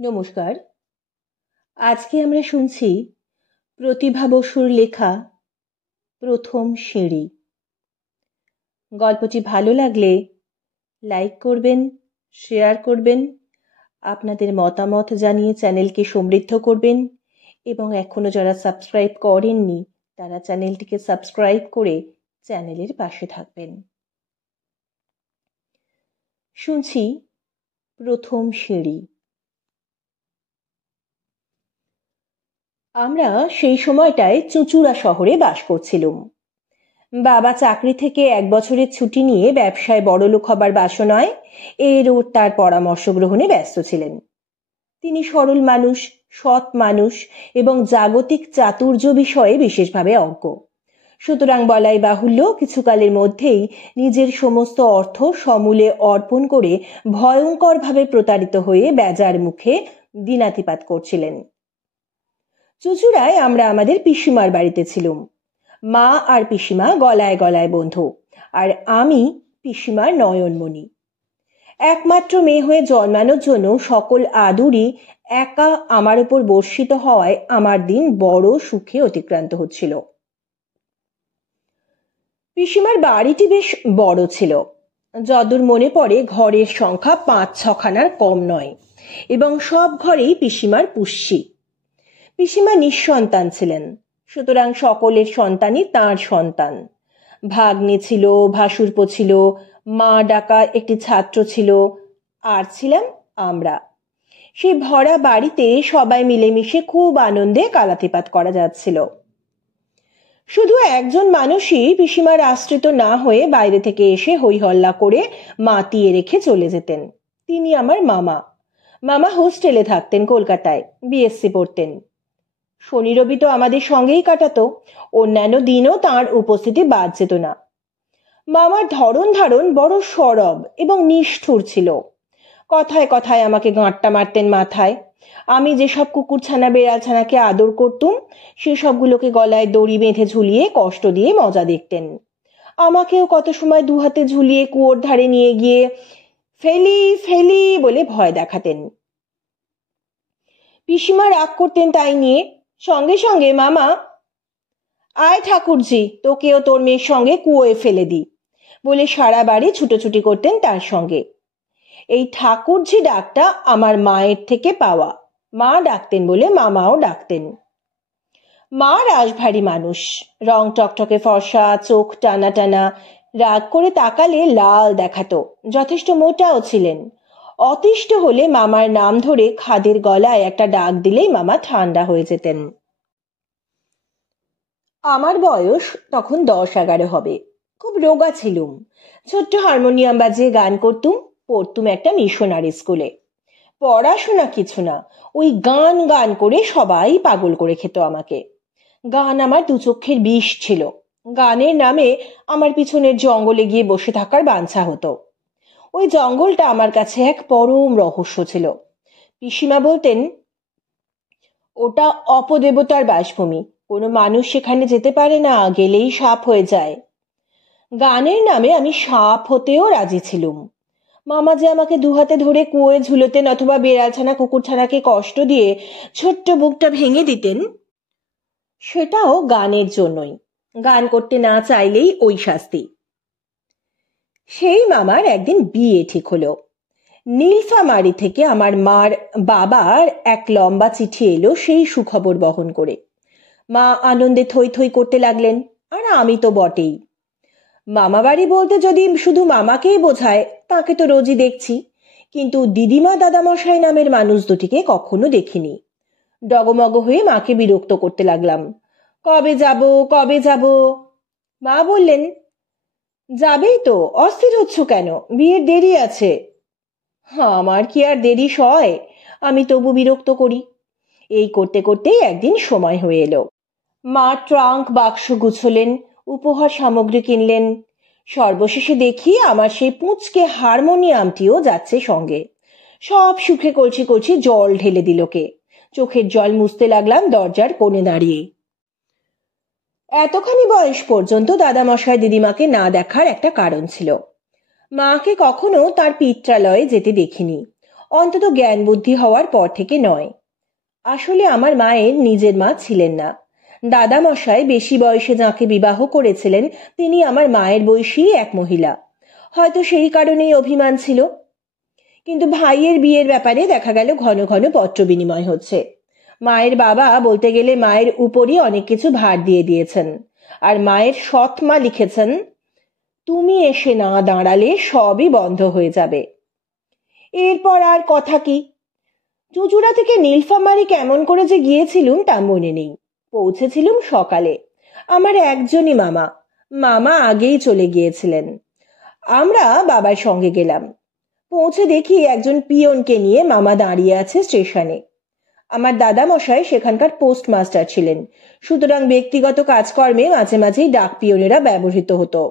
নমস্কার। আজকে আমরা শুনছি প্রতিভা বসুর লেখা প্রথম সিঁড়ি। গল্পটি ভালো লাগলে লাইক করবেন, শেয়ার করবেন, আপনাদের মতামত জানিয়ে চ্যানেলকে সমৃদ্ধ করবেন এবং এখনও যারা সাবস্ক্রাইব করেননি তারা চ্যানেলটিকে সাবস্ক্রাইব করে চ্যানেলের পাশে থাকবেন। শুনছি প্রথম সিঁড়ি। আমরা সেই সময়টায় চুঁচুড়া শহরে বাস করছিলাম। বাবা চাকরি থেকে 1 বছরের ছুটি নিয়ে ব্যবসায় বড়লোক হবার বাসনায় এর ওর তার পরামর্শ গ্রহণে ব্যস্ত ছিলেন। তিনি সরল মানুষ, সৎ মানুষ এবং জাগতিক চাতুর্য বিষয়ে বিশেষভাবে অজ্ঞ। সুতরাং বলাই বাহুল্য কিছুকালের মধ্যেই নিজের সমস্ত অর্থ সমূলে অর্পণ করে ভয়ঙ্করভাবে প্রতারিত হয়ে বেজার মুখে দিনাতিপাত করছিলেন। চুঁচুড়ায় আমরা আমাদের পিসিমার বাড়িতে ছিলাম। মা আর পিসিমা গলায় গলায় বন্ধু, আর আমি পিসিমার নয়নমণি। একমাত্র মেয়ে হয়ে জন্মানোর জন্য সকল আদুরই একা আমার উপর বর্ষিত হওয়ায় আমার দিন বড় সুখে অতিক্রান্ত হচ্ছিল। পিসিমার বাড়িটি বেশ বড় ছিল। যদূর মনে পড়ে ঘরের সংখ্যা 5-6খানার কম নয়, এবং সব ঘরেই পিসিমার পুষ্যি। পিসিমা নিঃসন্তান ছিলেন, সুতরাং সকলের সন্তানই তাঁর সন্তান। ভাগ্নে ছিল, ভাসুরপো ছিল, মা ডাকা একটি ছাত্র ছিল, আর ছিলাম আমরা। সেই ভরা বাড়িতে সবাই মিলেমিশে খুব আনন্দে কালাতিপাত করা যাচ্ছিল। শুধু একজন মানুষই পিসিমার আশ্রিত না হয়ে বাইরে থেকে এসে হই হল্লা করে মাতিয়ে রেখে চলে যেতেন। তিনি আমার মামা। মামা হোস্টেলে থাকতেন কলকাতায়, বিএসসি পড়তেন। শনি রবি তো আমাদের সঙ্গেই কাটাতো, অন্যান্য দিনও তাঁর উপস্থিতি বাদ যেত না। মামার ধরন ধারণ বড় সরব এবং নিষ্ঠুর ছিল। কথায় কথায় আমাকে গাঁটটা মারতেন মাথায়। আমি যেসব কুকুরছানা বেড়ালছানাকে আদর করতুম সেসবগুলোকে গলায় দড়ি বেঁধে ঝুলিয়ে কষ্ট দিয়ে মজা দেখতেন। আমাকেও কত সময় দুহাতে ঝুলিয়ে কুয়োর ধারে নিয়ে গিয়ে ফেলি ফেলি বলে ভয় দেখাতেন। পিসিমা রাগ করতেন তাই নিয়ে। সঙ্গে সঙ্গে মামা, আয় ঠাকুরজি, তোকেও তোর মেয়ের সঙ্গে কুয়োয় ফেলে দি বলে সারা বাড়ি ছুটোছুটি করতেন তার সঙ্গে। এই ঠাকুরজি ডাকটা আমার মায়ের থেকে পাওয়া। মা ডাকতেন বলে মামাও ডাকতেন। মা রাশভারী মানুষ, রং টকটকে ফর্সা, চোখ টানা টানা, রাগ করে তাকালে লাল দেখাতো, যথেষ্ট মোটাও ছিলেন। অতিষ্ঠ হলে মামার নাম ধরে খাদের গলায় একটা ডাক দিলেই মামা ঠান্ডা হয়ে যেতেন। আমার বয়স তখন 10-11 হবে। খুব রোগা ছিলুম। ছোট্ট হারমোনিয়াম বাজিয়ে গান করতুম, পড়তুম একটা মিশনারি স্কুলে। পড়াশোনা কিছু না, ওই গান গান করে সবাই পাগল করে খেত আমাকে। গান আমার দু চক্ষের বিষ ছিল। গানের নামে আমার পিছনের জঙ্গলে গিয়ে বসে থাকার বাঞ্ছা হতো। ওই জঙ্গলটা আমার কাছে এক পরম রহস্য ছিল। পিসিমা বলতেন, ওটা অপদেবতার বাসভূমি, কোনো মানুষ সেখানে যেতে পারে না, গেলেই সাপ হয়ে যায়। গানের নামে আমি সাপ হতেও রাজি ছিলুম। মামা যে আমাকে দুহাতে ধরে কুয়োয় ঝুলোতেন অথবা বেড়ালছানা কুকুরছানাকে কষ্ট দিয়ে ছোট্ট বুকটা ভেঙে দিতেন, সেটাও গানের জন্যই। গান করতে না চাইলেই ওই শাস্তি। সেই মামার একদিন বিয়ে ঠিক হলো। নীলফামারী থেকে আমার মার বাবার এক লম্বা চিঠি এলো সেই সুখবর বহন করে। মা আনন্দে থই থই করতে লাগলেন, আর আমি তো বটেই। মামা বাড়ি বলতে যদি শুধু মামাকেই বোঝায়, তাকে তো রোজই দেখছি, কিন্তু দিদিমা দাদামশাই নামের মানুষ দুটিকে কখনো দেখিনি। ডগমগ হয়ে মাকে বিরক্ত করতে লাগলাম। কবে যাব কবে যাব? মা বললেন, যাবেই তো, অস্থির হচ্ছ কেন, বিয়ের দেরি আছে। আমার কি আর দেরি সয়? আমি তবু বিরক্ত করি। এই করতে করতেই একদিন সময় হয়ে এলো। মা ট্রাঙ্ক বাক্স গুছলেন, উপহার সামগ্রী কিনলেন। সর্বশেষে দেখি আমার সেই পুঁচকে হারমোনিয়ামটিও যাচ্ছে সঙ্গে। সব সুখে কলছি কলছি জল ঢেলে দিল কে। চোখের জল মুছতে লাগলাম দরজার কোণে দাঁড়িয়ে। এতখানি বয়স পর্যন্ত দাদামশাই দিদিমাকে না দেখার একটা কারণ ছিল। মাকে কখনো তার পিত্রালয়ে যেতে দেখিনি। অন্তত জ্ঞান বুদ্ধি হওয়ার পর থেকে নয়। আসলে আমার মায়ের নিজের মা ছিলেন না। দাদামশাই বেশি বয়সে যাকে বিবাহ করেছিলেন তিনি আমার মায়ের বয়সী এক মহিলা। হয়তো সেই কারণেই অভিমান ছিল। কিন্তু ভাইয়ের বিয়ের ব্যাপারে দেখা গেল ঘন ঘন পত্র বিনিময় হচ্ছে। মায়ের বাবা বলতে গেলে মায়ের উপরই অনেক কিছু ভার দিয়ে দিয়েছেন। আর মায়ের সৎ মা লিখেছেন, তুমি এসে না দাঁড়ালে সবই বন্ধ হয়ে যাবে। এরপর আর কথা কি। চুঁচুড়া থেকে নীলফামারী কেমন করে যে গিয়েছিলুম তা মনে নেই। পৌঁছেছিলুম সকালে। আমার একজনই মামা। মামা আগেই চলে গিয়েছিলেন। আমরা বাবার সঙ্গে গেলাম। পৌঁছে দেখি একজন পিয়নকে নিয়ে মামা দাঁড়িয়ে আছে স্টেশনে। আমার দাদামশাই সেখানকার পোস্টমাস্টার ছিলেন, সুতরাং ব্যক্তিগত কাজকর্মে মাঝে মাঝেই ডাক পিয়নেরা ব্যবহৃত হতো।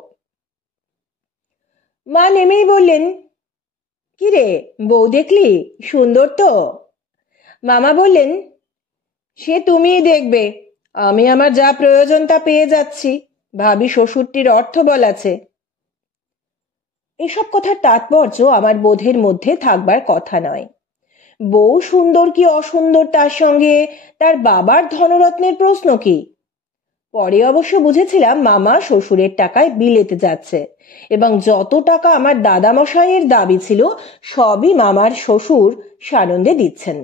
মা নেমেই বললেন, কিরে বউ দেখলি, সুন্দর তো? মামা বললেন, সে তুমিই দেখবে, আমি আমার যা প্রয়োজন তা পেয়ে যাচ্ছি। ভাবি শ্বশুরটির অর্থবল আছে। এসব কথার তাৎপর্য আমার বোধের মধ্যে থাকবার কথা নয়। বউ সুন্দর কি অসুন্দর তার সঙ্গে তার বাবার ধনরত্নের প্রশ্ন কি? পরে অবশ্য বুঝেছিলাম মামা শ্বশুরের টাকায় বিলেতে যাচ্ছে এবং যত টাকা আমার দাদামশাইয়ের দাবি ছিল সবই মামার শ্বশুর সানন্দে দিচ্ছেন।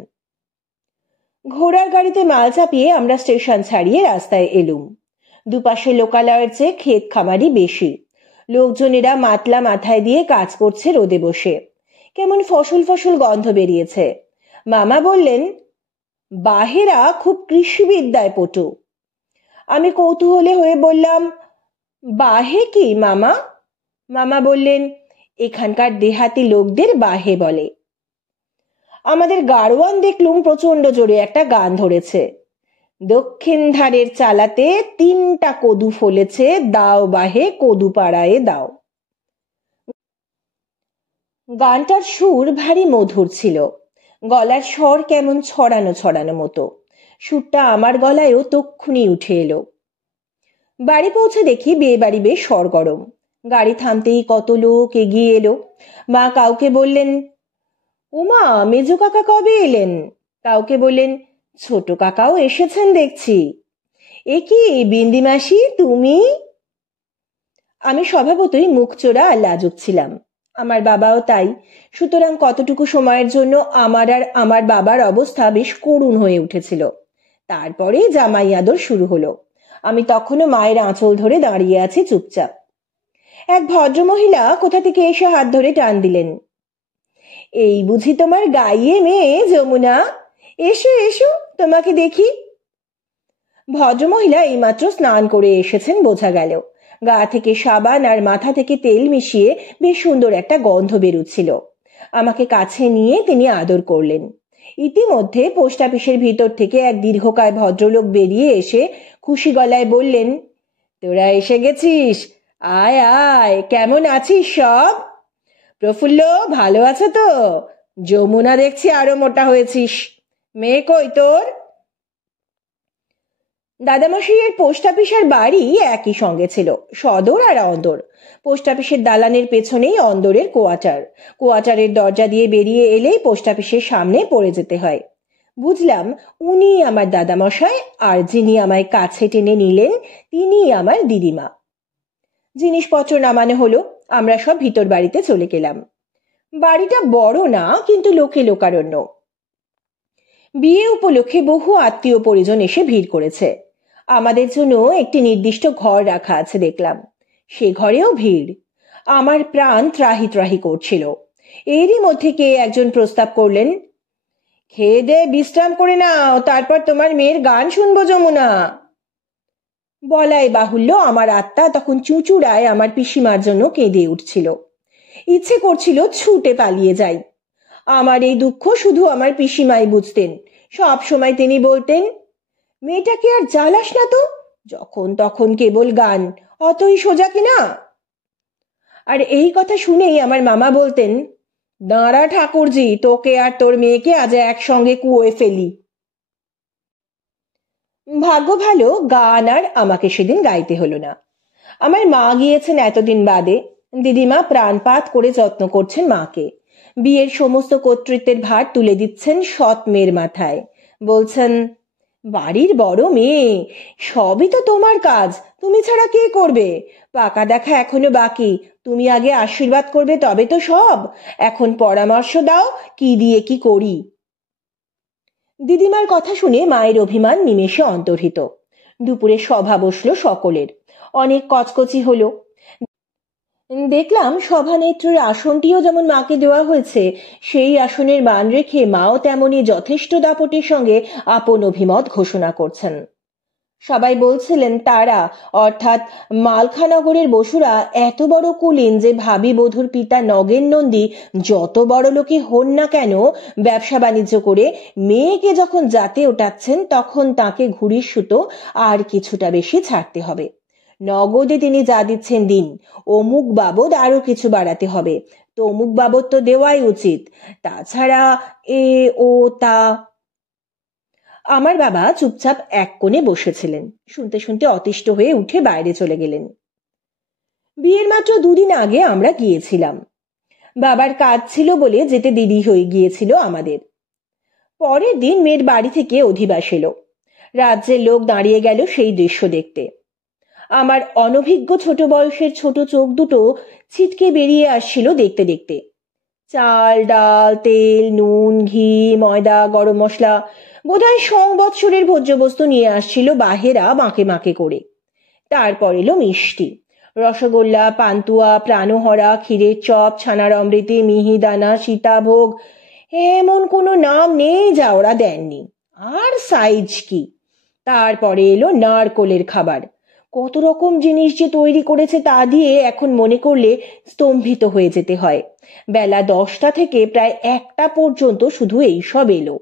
ঘোড়ার গাড়িতে মাল চাপিয়ে আমরা স্টেশন ছাড়িয়ে রাস্তায় এলুম। দুপাশে লোকালয়ের চেয়ে ক্ষেত খামারি বেশি। লোকজনেরা মাতলা মাথায় দিয়ে কাজ করছে রোদে বসে। কেমন ফসল ফসল গন্ধ বেরিয়েছে। মামা বললেন, বাহেরা খুব কৃষিবিদ্যায় পটু। আমি কৌতূহলে হয়ে বললাম, বাহে কি মামা? মামা বললেন, এখানকার দেহাতি লোকদের বাহে বলে। আমাদের গাড়োয়ান দেখলুম প্রচন্ড জোরে একটা গান ধরেছে, দক্ষিণ ধারের চালাতে 3টা কদু ফলেছে, দাও বাহে কদু পাড়ায় দাও। গানটার সুর ভারী মধুর ছিল। গলার স্বর কেমন ছড়ানো ছড়ানো মতো। সুরটা আমার গলায়ও তক্ষুনি উঠে এলো। বাড়ি পৌঁছে দেখি বিয়ে বাড়ি বেশ সরগরম। গাড়ি থামতেই কত লোক এগিয়ে এলো। মা কাউকে বললেন, উমা মেজো কাকা কবে এলেন? কাউকে বললেন, ছোট কাকাও এসেছেন দেখছি। এ কি বিন্দি মাসি তুমি? আমি স্বভাবতই মুখচোরা আর লাজুক ছিলাম। আমার বাবাও তাই। সুতরাং কতটুকু সময়ের জন্য আমার আর আমার বাবার অবস্থা বেশ করুণ হয়ে উঠেছিল। তারপরে জামাই আদর শুরু হলো। আমি তখনও মায়ের আঁচল ধরে দাঁড়িয়ে আছি চুপচাপ। এক ভদ্রমহিলা কোথা থেকে এসে হাত ধরে টান দিলেন। এই বুঝি তোমার গাইয়ে মেয়ে যমুনা? এসো এসো, তোমাকে দেখি। ভদ্রমহিলা এইমাত্র স্নান করে এসেছেন বোঝা গেল। গা থেকে সাবান আর মাথা থেকে তেল মিশিয়ে বেশ সুন্দর একটা গন্ধ বেরুচ্ছিল। আমাকে কাছে নিয়ে তিনি আদর করলেন। ইতিমধ্যে পোস্ট অফিসের ভিতর থেকে এক দীর্ঘকায় ভদ্রলোক বেরিয়ে এসে খুশি গলায় বললেন, তোরা এসে গেছিস, আয় আয়, কেমন আছিস সব? প্রফুল্ল ভালো আছে তো? যমুনা দেখছি আরো মোটা হয়েছিস। মেয়ে কই তোর? দাদামশাইয়ের পোস্ট অফিসের বাড়ি একই সঙ্গে ছিল, সদর আর অন্দর। পোস্ট অফিসের দালানের পেছনেই অন্দরের কোয়ার্টার। কোয়ার্টারের দরজা দিয়ে বেরিয়ে এলেই পোস্ট অফিসের সামনে পড়ে যেতে হয়। বুঝলাম উনি আমার দাদামশাই, আর যিনি আমায় কাছে টেনে নিলেন তিনি আমার দিদিমা। জিনিসপত্র নামানো হলো। আমরা সব ভিতর বাড়িতে চলে গেলাম। বাড়িটা বড় না, কিন্তু লোকে লোকারণ্য। বিয়ে উপলক্ষে বহু আত্মীয় পরিজন এসে ভিড় করেছে। আমাদের জন্য একটি নির্দিষ্ট ঘর রাখা আছে দেখলাম। সে ঘরেও ভিড়। আমার প্রাণ ত্রাহি ত্রাহি করছিল। এরই মধ্যে কে একজন প্রস্তাব করলেন, খেয়ে দে বিশ্রাম করে নাও, তারপর তোমার মেয়ের গান শুনবো যমুনা। বলাই বাহুল্য আমার আত্মা তখন চুঁচুড়ায় আমার পিসিমার জন্য কেঁদে উঠছিল। ইচ্ছে করছিল ছুটে পালিয়ে যাই। আমার এই দুঃখ শুধু আমার পিসিমাই বুঝতেন। সব সময় তিনি বলতেন, মেয়েটাকে আর জ্বালাস না তো, যখন তখন কেবল গান, অতই সোজা কিনা। আর এই কথা শুনেই আমার মামা বলতেন, দাঁড়া ঠাকুরজি, তোকে আর তোর মেয়েকে আজ একসঙ্গে কুয়োয় ফেলি। ভাগ্য ভালো গান আর আমাকে সেদিন গাইতে হলো না। আমার মা গিয়েছেন এতদিন বাদে। দিদিমা প্রাণপাত করে যত্ন করছেন মাকে। বিয়ের সমস্ত কর্তৃত্বের ভার তুলে দিচ্ছেন সৎ মেয়ের মাথায়। বলছেন, বাড়ির বড় মেয়ে, সবই তো তোমার কাজ, তুমি ছাড়া কে করবে? পাকা দেখা এখনো বাকি, তুমি আগে আশীর্বাদ করবে তবে তো সব। এখন পরামর্শ দাও, কি দিয়ে কি করি। দিদিমার কথা শুনে মায়ের অভিমান নিমেষে অন্তর্হিত। দুপুরে সভা বসলো সকলের, অনেক কচকচি হলো। দেখলাম সভানেত্রীর আসনটিও যেমন মাকে দেওয়া হয়েছে, সেই আসনের মান রেখে মাও তেমনি যথেষ্ট দাপটের সঙ্গে আপন অভিমত ঘোষণা করছেন। সবাই বলছিলেন তারা অর্থাৎ মালখানগরের বসুরা এত বড় কুলীন যে ভাবি বধূর পিতা নগেন নন্দী যত বড় লোকই হন না কেন, ব্যবসা বাণিজ্য করে মেয়েকে যখন জাতে ওঠাচ্ছেন তখন তাকে ঘুড়ির সুতো আর কিছুটা বেশি ছাড়তে হবে। নগদে তিনি যা দিচ্ছেন দিন, অমুক বাবদ আরো কিছু বাড়াতে হবে, তো অমুক বাবদ তো দেওয়াই উচিত, তাছাড়া এ ও তা। আমার বাবা চুপচাপ এক কোণে বসেছিলেন, শুনতে শুনতে অতিষ্ঠ হয়ে উঠে বাইরে চলে গেলেন। বিয়ের মাত্র 2 দিন আগে আমরা গিয়েছিলাম। বাবার কাজ ছিল বলে যেতে দেরি হয়ে গিয়েছিল আমাদের। পরের দিন মেয়ের বাড়ি থেকে অধিবাস এলো। রাজ্যের লোক দাঁড়িয়ে গেল সেই দৃশ্য দেখতে। আমার অনভিজ্ঞ ছোট বয়সের ছোট চোখ দুটো ছিটকে বেরিয়ে আসছিল দেখতে দেখতে। চাল, ডাল, তেল, নুন, ঘি, ময়দা, গরম মশলা, বোধহয় সংবৎসরের ভোজ্যবস্তু নিয়ে আসছিল বাহেরা মাকে মাকে করে। তারপর এলো মিষ্টি, রসগোল্লা, পান্তুয়া, প্রাণহরা, ক্ষীরের চপ, ছানার অমৃতি, মিহিদানা, সীতাভোগ, এমন কোনো নাম নেই যা ওরা দেননি। আর সাইজ কি! তারপরে এলো নারকোলের খাবার। কত রকম জিনিস যে তৈরি করেছে তা দিয়ে এখন মনে করলে স্তম্ভিত হয়ে যেতে হয়। বেলা 10টা থেকে প্রায় 1টা পর্যন্ত শুধু এইসব এলো।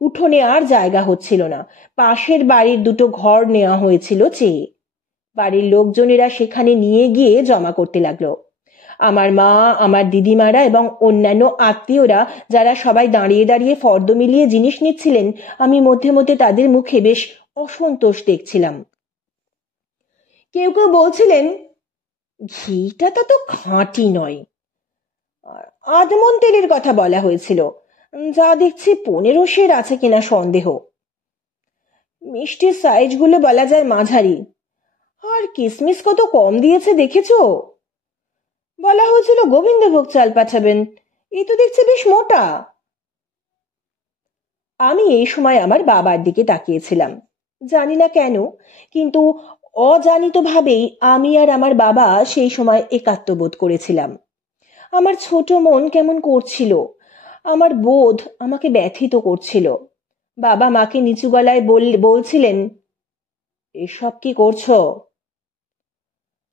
উঠোনে আর জায়গা হচ্ছিল না, পাশের বাড়ির 2টো ঘর নেওয়া হয়েছিল চেয়ে। বাড়ির লোকজনেরা সেখানে নিয়ে গিয়ে জমা করতে লাগলো। আমার মা, আমার দিদিমারা এবং অন্যান্য আত্মীয়রা যারা সবাই দাঁড়িয়ে দাঁড়িয়ে ফর্দ মিলিয়ে জিনিস নিচ্ছিলেন, আমি মধ্যে মধ্যে তাদের মুখে বেশ অসন্তোষ দেখছিলাম। কেউ কেউ বলছিলেন, ঘিটা তো খাঁটি নয়। আদমন তেলের কথা বলা হয়েছিল, যা দেখছি 15 সের আছে কিনা সন্দেহ। মিষ্টির সাইজগুলো বলা যায় মাঝারি। আর কিসমিস কত কম দিয়েছে দেখেছো? বলা হয়েছিল গোবিন্দভোগ চাল পাঠাবেন, এই তো দেখছি বেশ মোটা। আমি এই সময় আমার বাবার দিকে তাকিয়েছিলাম, জানি না কেন, কিন্তু অজানিতভাবেই আমি আর আমার বাবা সেই সময় একাত্মবোধ করেছিলাম। আমার ছোট মন কেমন করছিল, আমার বোধ আমাকে ব্যথিত করছিল। বাবা মাকে নিচু গলায় বলছিলেন, এসব কি করছো?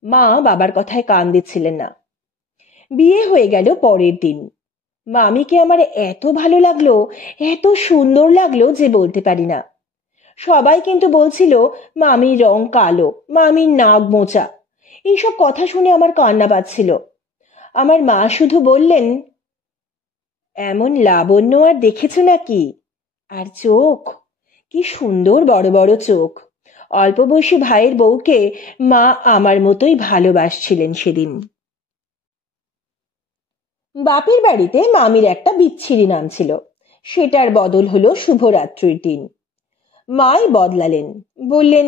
মা বাবার কথায় কান দিচ্ছিলেন না। বিয়ে হয়ে গেল পরের দিন। মামিকে আমার এত ভালো লাগলো, এত সুন্দর লাগলো যে বলতে পারি না। সবাই কিন্তু বলছিল মামির রং কালো, মামির নাক মোচা। এইসব কথা শুনে আমার কান্না পাচ্ছিল। আমার মা শুধু বললেন, এমন লাবণ্য আর দেখেছ নাকি? আর চোখ, কি সুন্দর বড় বড় চোখ। অল্প বয়সী ভাইয়ের বউকে মা আমার মতোই ভালোবাসছিলেন সেদিন। বাপের বাড়িতে মামির একটা বিচ্ছিরি নাম ছিল, সেটার বদল হলো শুভরাত্রির দিন। মাই বদলালেন, বললেন,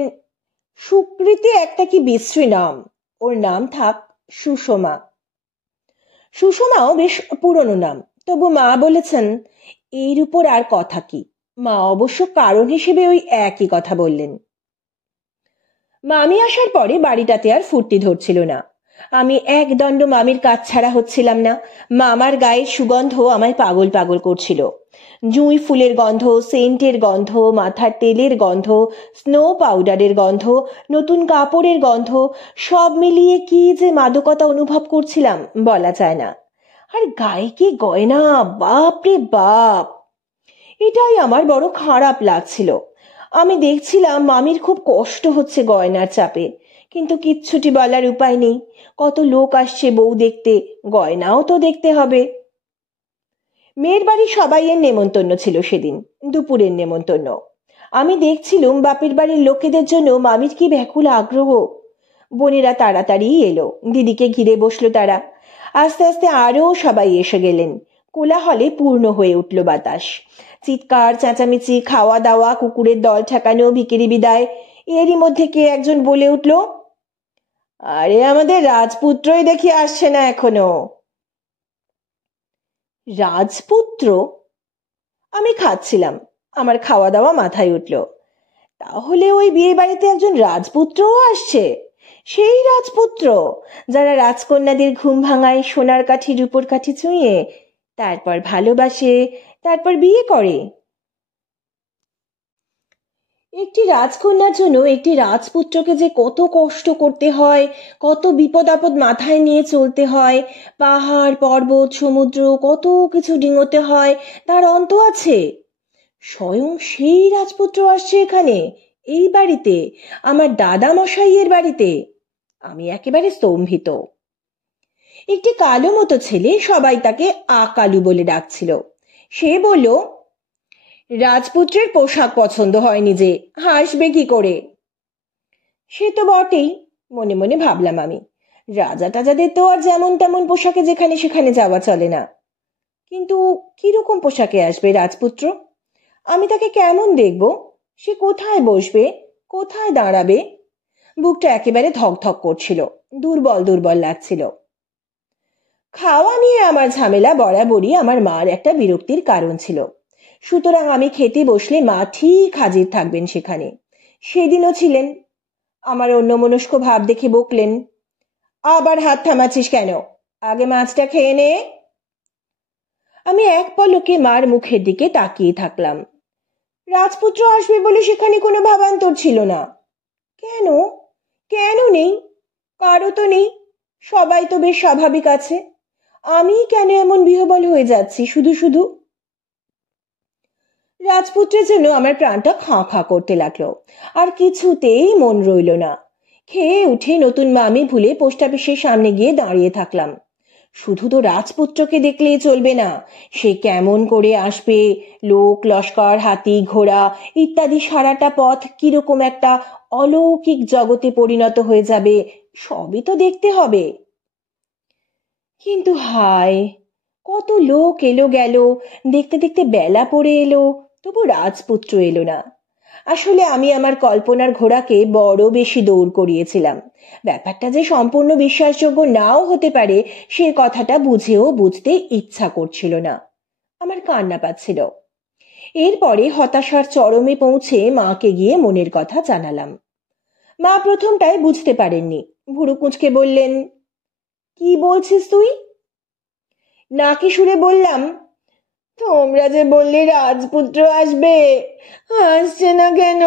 সুকৃতি একটা কি বিশ্রী নাম, ওর নাম থাক সুষমা। সুষমাও বেশ পুরনো নাম, তবু মা বলেছেন এর উপর আর কথা কি। মা অবশ্য কারণ হিসেবে ওই একই কথা বললেন। মামি আসার পরে বাড়িটাতে আর ফুর্তি ধরছিল না। আমি একদণ্ড মামির কাজ ছাড়া হচ্ছিলাম না। মামার গায়ের সুগন্ধ আমায় পাগল পাগল করছিল। জুঁই ফুলের গন্ধ, সেন্টের গন্ধ, মাথার তেলের গন্ধ, স্নো পাউডারের গন্ধ, নতুন কাপড়ের গন্ধ, সব মিলিয়ে কি যে মাদকতা অনুভব করছিলাম বলা যায় না। আর গায়ে কি গয়না, বাপ রে বাপ! এটাই আমার বড় খারাপ লাগছিল। আমি দেখছিলাম মামির খুব কষ্ট হচ্ছে গয়নার চাপে, কিন্তু কিচ্ছুটি বলার উপায় নেই। কত লোক আসছে বউ দেখতে, গয়নাও তো দেখতে হবে। মেয়ের বাড়ি সবাইয়ের নেমন্তন্ন ছিল সেদিন, দুপুরের নেমন্তন্ন। আমি দেখছিলুম বাপের বাড়ির লোকেদের জন্য মামির কি ব্যাকুল আগ্রহ। বোনেরা তাড়াতাড়ি এলো, দিদিকে ঘিরে বসলো তারা। আস্তে আস্তে আরো সবাই এসে গেলেন। কোলাহলে পূর্ণ হয়ে উঠল বাতাস। চিৎকার, চেঁচামেচি, খাওয়া দাওয়া, কুকুরের দল ঠেকানো, ভিখিরি বিদায়। এরই মধ্যে কে একজন বলে উঠল, আরে আমাদের রাজপুত্রই দেখি আসছে না এখনো। রাজপুত্র? আমি খাচ্ছিলাম, আমার খাওয়া দাওয়া মাথায় উঠল। তাহলে ওই বিয়ে বাড়িতে একজন রাজপুত্রও আসছে, সেই রাজপুত্র যারা রাজকন্যাদের ঘুম ভাঙায় সোনার কাঠি রূপোর কাঠি ছুঁয়ে, তারপর ভালোবাসে, তারপর বিয়ে করে। একটি রাজকন্যার জন্য একটি রাজপুত্রকে যে কত কষ্ট করতে হয়, কত বিপদ আপদ মাথায় নিয়ে চলতে হয়, পাহাড় পর্বত সমুদ্র কত কিছু ডিঙোতে হয়, তার অন্ত আছে? স্বয়ং সেই রাজপুত্র আসছে এখানে, এই বাড়িতে, আমার দাদা মশাইয়ের বাড়িতে। আমি একেবারে স্তম্ভিত। একটি কালো মতো ছেলে, সবাই তাকে আকালু বলে ডাকছিল, সে বলল, রাজপুত্রের পোশাক পছন্দ হয়নি যে, হাসবে কি করে? সে তো বটেই, মনে মনে ভাবলাম আমি। রাজা টাজাদের তো আর যেমন তেমন পোশাকে যেখানে সেখানে যাওয়া চলে না। কিন্তু কিরকম পোশাকে আসবে রাজপুত্র? আমি তাকে কেমন দেখব? সে কোথায় বসবে, কোথায় দাঁড়াবে? বুকটা একেবারে ধকধক করছিল, দুর্বল দুর্বল লাগছিল। খাওয়া নিয়ে আমার ঝামেলা বরাবরই আমার মার একটা বিরক্তির কারণ ছিল, সুতরাং আমি খেতে বসলে মা ঠিক হাজির থাকবেন সেখানে। সেদিনও ছিলেন। আমার অন্যমনস্ক ভাব দেখে বকলেন, আবার হাত থামাচ্ছিস কেন? আগে মাছটা খেয়ে নে। আমি এক পলকে মার মুখের দিকে তাকিয়ে থাকলাম। রাজপুত্র আসবে বলে সেখানে কোনো ভাবান্তর ছিল না। কেন? কেন নেই? কারো তো নেই, সবাই তো বেশ স্বাভাবিক আছে। আমি কেন এমন বিহ্বল হয়ে যাচ্ছি শুধু শুধু? রাজপুত্রের জন্য আমার প্রাণটা খাঁ খাঁ করতে লাগলো, আর কিছুতেই মন রইল না। খেয়ে উঠে নতুন মামি ভুলে পোস্ট অফিসের সামনে গিয়ে দাঁড়িয়ে থাকলাম। শুধু তো রাজপুত্রকে দেখলেই চলবে না, সে কেমন করে আসবে, লোক লস্কর হাতি ঘোড়া ইত্যাদি সারাটা পথ কিরকম একটা অলৌকিক জগতে পরিণত হয়ে যাবে, সবই তো দেখতে হবে। কিন্তু হায়, কত লোক এলো গেল, দেখতে দেখতে বেলা পড়ে এলো, তবু রাজপুত্র এলো না। আসলে আমি আমার কল্পনার ঘোড়াকে বড় বেশি দৌড় করিয়েছিলাম। ব্যাপারটা যে সম্পূর্ণ বিশ্বাসযোগ্য নাও হতে পারে, সে কথাটা বুঝেও বুঝতে ইচ্ছা করছিল না। আমার কান্না পাচ্ছিল। এরপরে হতাশার চরমে পৌঁছে মাকে গিয়ে মনের কথা জানালাম। মা প্রথমটায় বুঝতে পারেননি, ভুরু কুঁচকে বললেন, কি বলছিস তুই? নাকি সুরে বললাম, তোমরা যে বললে রাজপুত্র আসবে, আসছে না কেন?